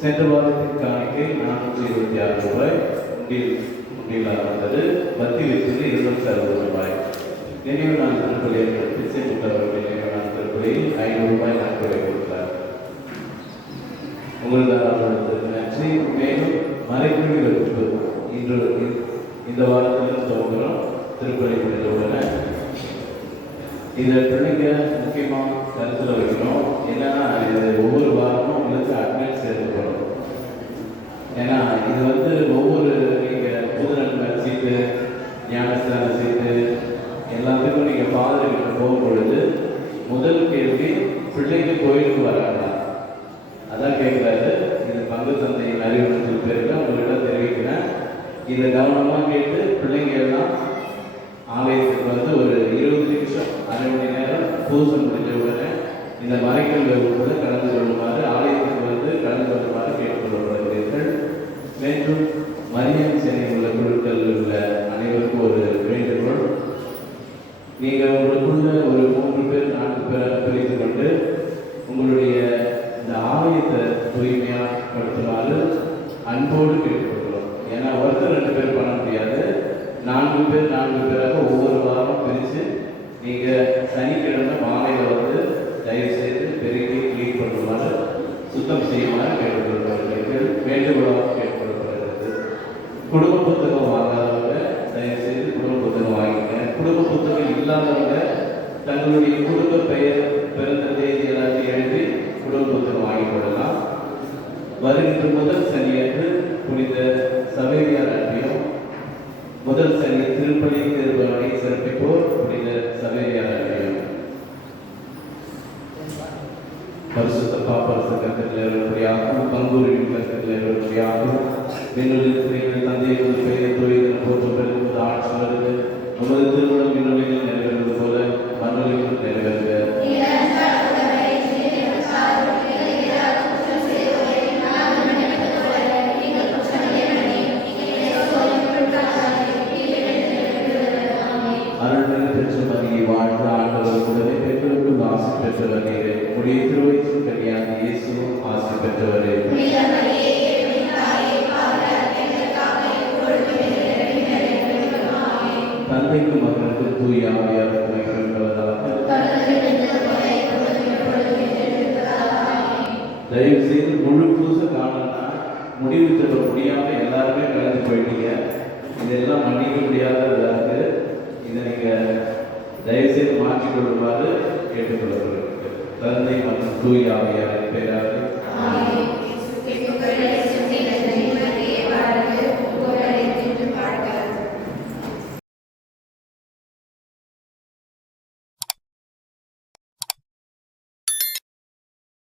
சென்ற வாரத்தின் காணிக்கை 426 ரூபாய் உண்டியலாக வந்தது. வத்தி வைத்தது 260 ரூபாய். நினைவு நாள் நன்கொடை திசை முட்டவர்கள் நினைவு நாள் நன்கொடையில் 500 ரூபாய் நன்கொடை கொடுத்தார். உங்களுக்கு நன்றி. மேலும் மறைக்குழி வகுப்பு இன்று இந்த வாரத்திலும் துவங்குகிறோம். திருப்பலி முடிந்தவுடன இதை பிள்ளைங்க முக்கியமாக கருத்தில் வைக்கணும். என்னன்னா இது ஒவ்வொரு வாரமும் உங்களுக்கு அட்மிட் சேர்த்துக்கணும். ஏன்னா இது ஒவ்வொரு நீங்கள் புதுநன்மை சீட்டு, ஞானஸ்தான சீட்டு எல்லாத்துக்கும் நீங்கள் பாதுகாப்பு போகும் பொழுது முதல் கேள்வி பிள்ளைங்க கோயிலுக்கு வராங்களா அதான் கேட்குறாரு. இது பங்கு தந்தையின் அறிவுறுத்தல் பேருக்கு உங்கள்கிட்ட தெரிவிக்கிறேன். இதை கவனமாக கேட்டு பிள்ளைங்க எல்லாம் ஆலயத்துக்கு ஒரு 20 நிமிஷம், அரை மணி நேரம் பூசை முடிஞ்ச உடனே இந்த மறைக்கல் கூட கலந்து கொள்ளுமாறு ஆலயத்துக்கு வந்து கலந்து கொள்ளுமாறு கேட்டுக்கொள்ளப்படுகிறீர்கள். மேலும் மரியம் சேனை உள்ள குழுக்கள் உள்ள அனைவருக்கும் ஒரு வேண்டுகோள். நீங்கள் உங்களுக்குள்ள ஒரு 3 பேர் 4 பேர் பிரித்து கொண்டு உங்களுடைய இந்த ஆலயத்தை தூய்மையாக படுத்துமாறு அன்போடு கேட்டுக்கொள்கிறோம். ஏன்னா ஒருத்தர் 2 பேர் பண்ண முடியாது. 4 பேர் 4 பேராக ஒவ்வொரு வாரம் பிரித்து நீங்கள் சனிக்கிழமை மாலையில் வந்து தயவு செய்து பெருக்கி க்ளீன் பண்ணுமாறு சுத்தம் செய்யுமாறு கேட்டுக்கொள்ளப்படுகிறீர்கள். வேண்டுகோளாக கேட்டுக்கொள்ளப்படுகிறது. குடும்ப புத்தகம் வாங்காதவங்க தயவு செய்து குடும்ப புத்தகம் வாங்கிங்க. குடும்ப புத்தகம் இல்லாதவங்க தங்களுடைய குடும்ப பெயர், பிறந்த தேதி எல்லாத்தையும் எழுதி குடும்ப புத்தகம் வாங்கிக் கொள்ளலாம். வருகின்ற முதல் சனியன்று புனித சவேரியார் அன்பியும், முதல் சனி திருப்பலி திருப்பவனை சிறப்பிப்போர் புனித சவேரியார் அன்பியும். பரிசுத்த பாப்பரச கத்திரியாகவும் பங்குரின் கத்திரியாகவும் விண்ணுலகில் தந்தையின் பெயரை தொழில் போற்று பெருகுவது ஆட்சி வருது. உமது திருமணம் விண்ணுலகில் நிறைவேறுவது போல மண்ணுலகில் நிறைவேறுக. அருள்மிகு திருச்செந்தூரில் வாழ்ந்த ஆண்டவர் கூடவே பெற்றோருக்கும் ஆசி பெற்றவரே, உடைய திருவயிற்றின் கனியாக இயேசுவும் ஆசி பெற்றவரே. தந்தைக்கு மகனுக்கு தூய ஆவியார் தயவு செய்து முழு பூசை காணணும்னா முடிவு சொல்ல முடியாம எல்லாருமே கலந்து போயிட்டீங்க. இதெல்லாம் மன்னிக்க முடியாததாக இருக்கு. இதை நீங்க தயவு செய்து மாற்றிக்கொள்ளுமாறு கேட்டுக்கொள்ளப்படுகிறது. தந்தை மற்றும் தூய ஆவியாரின் பெயராக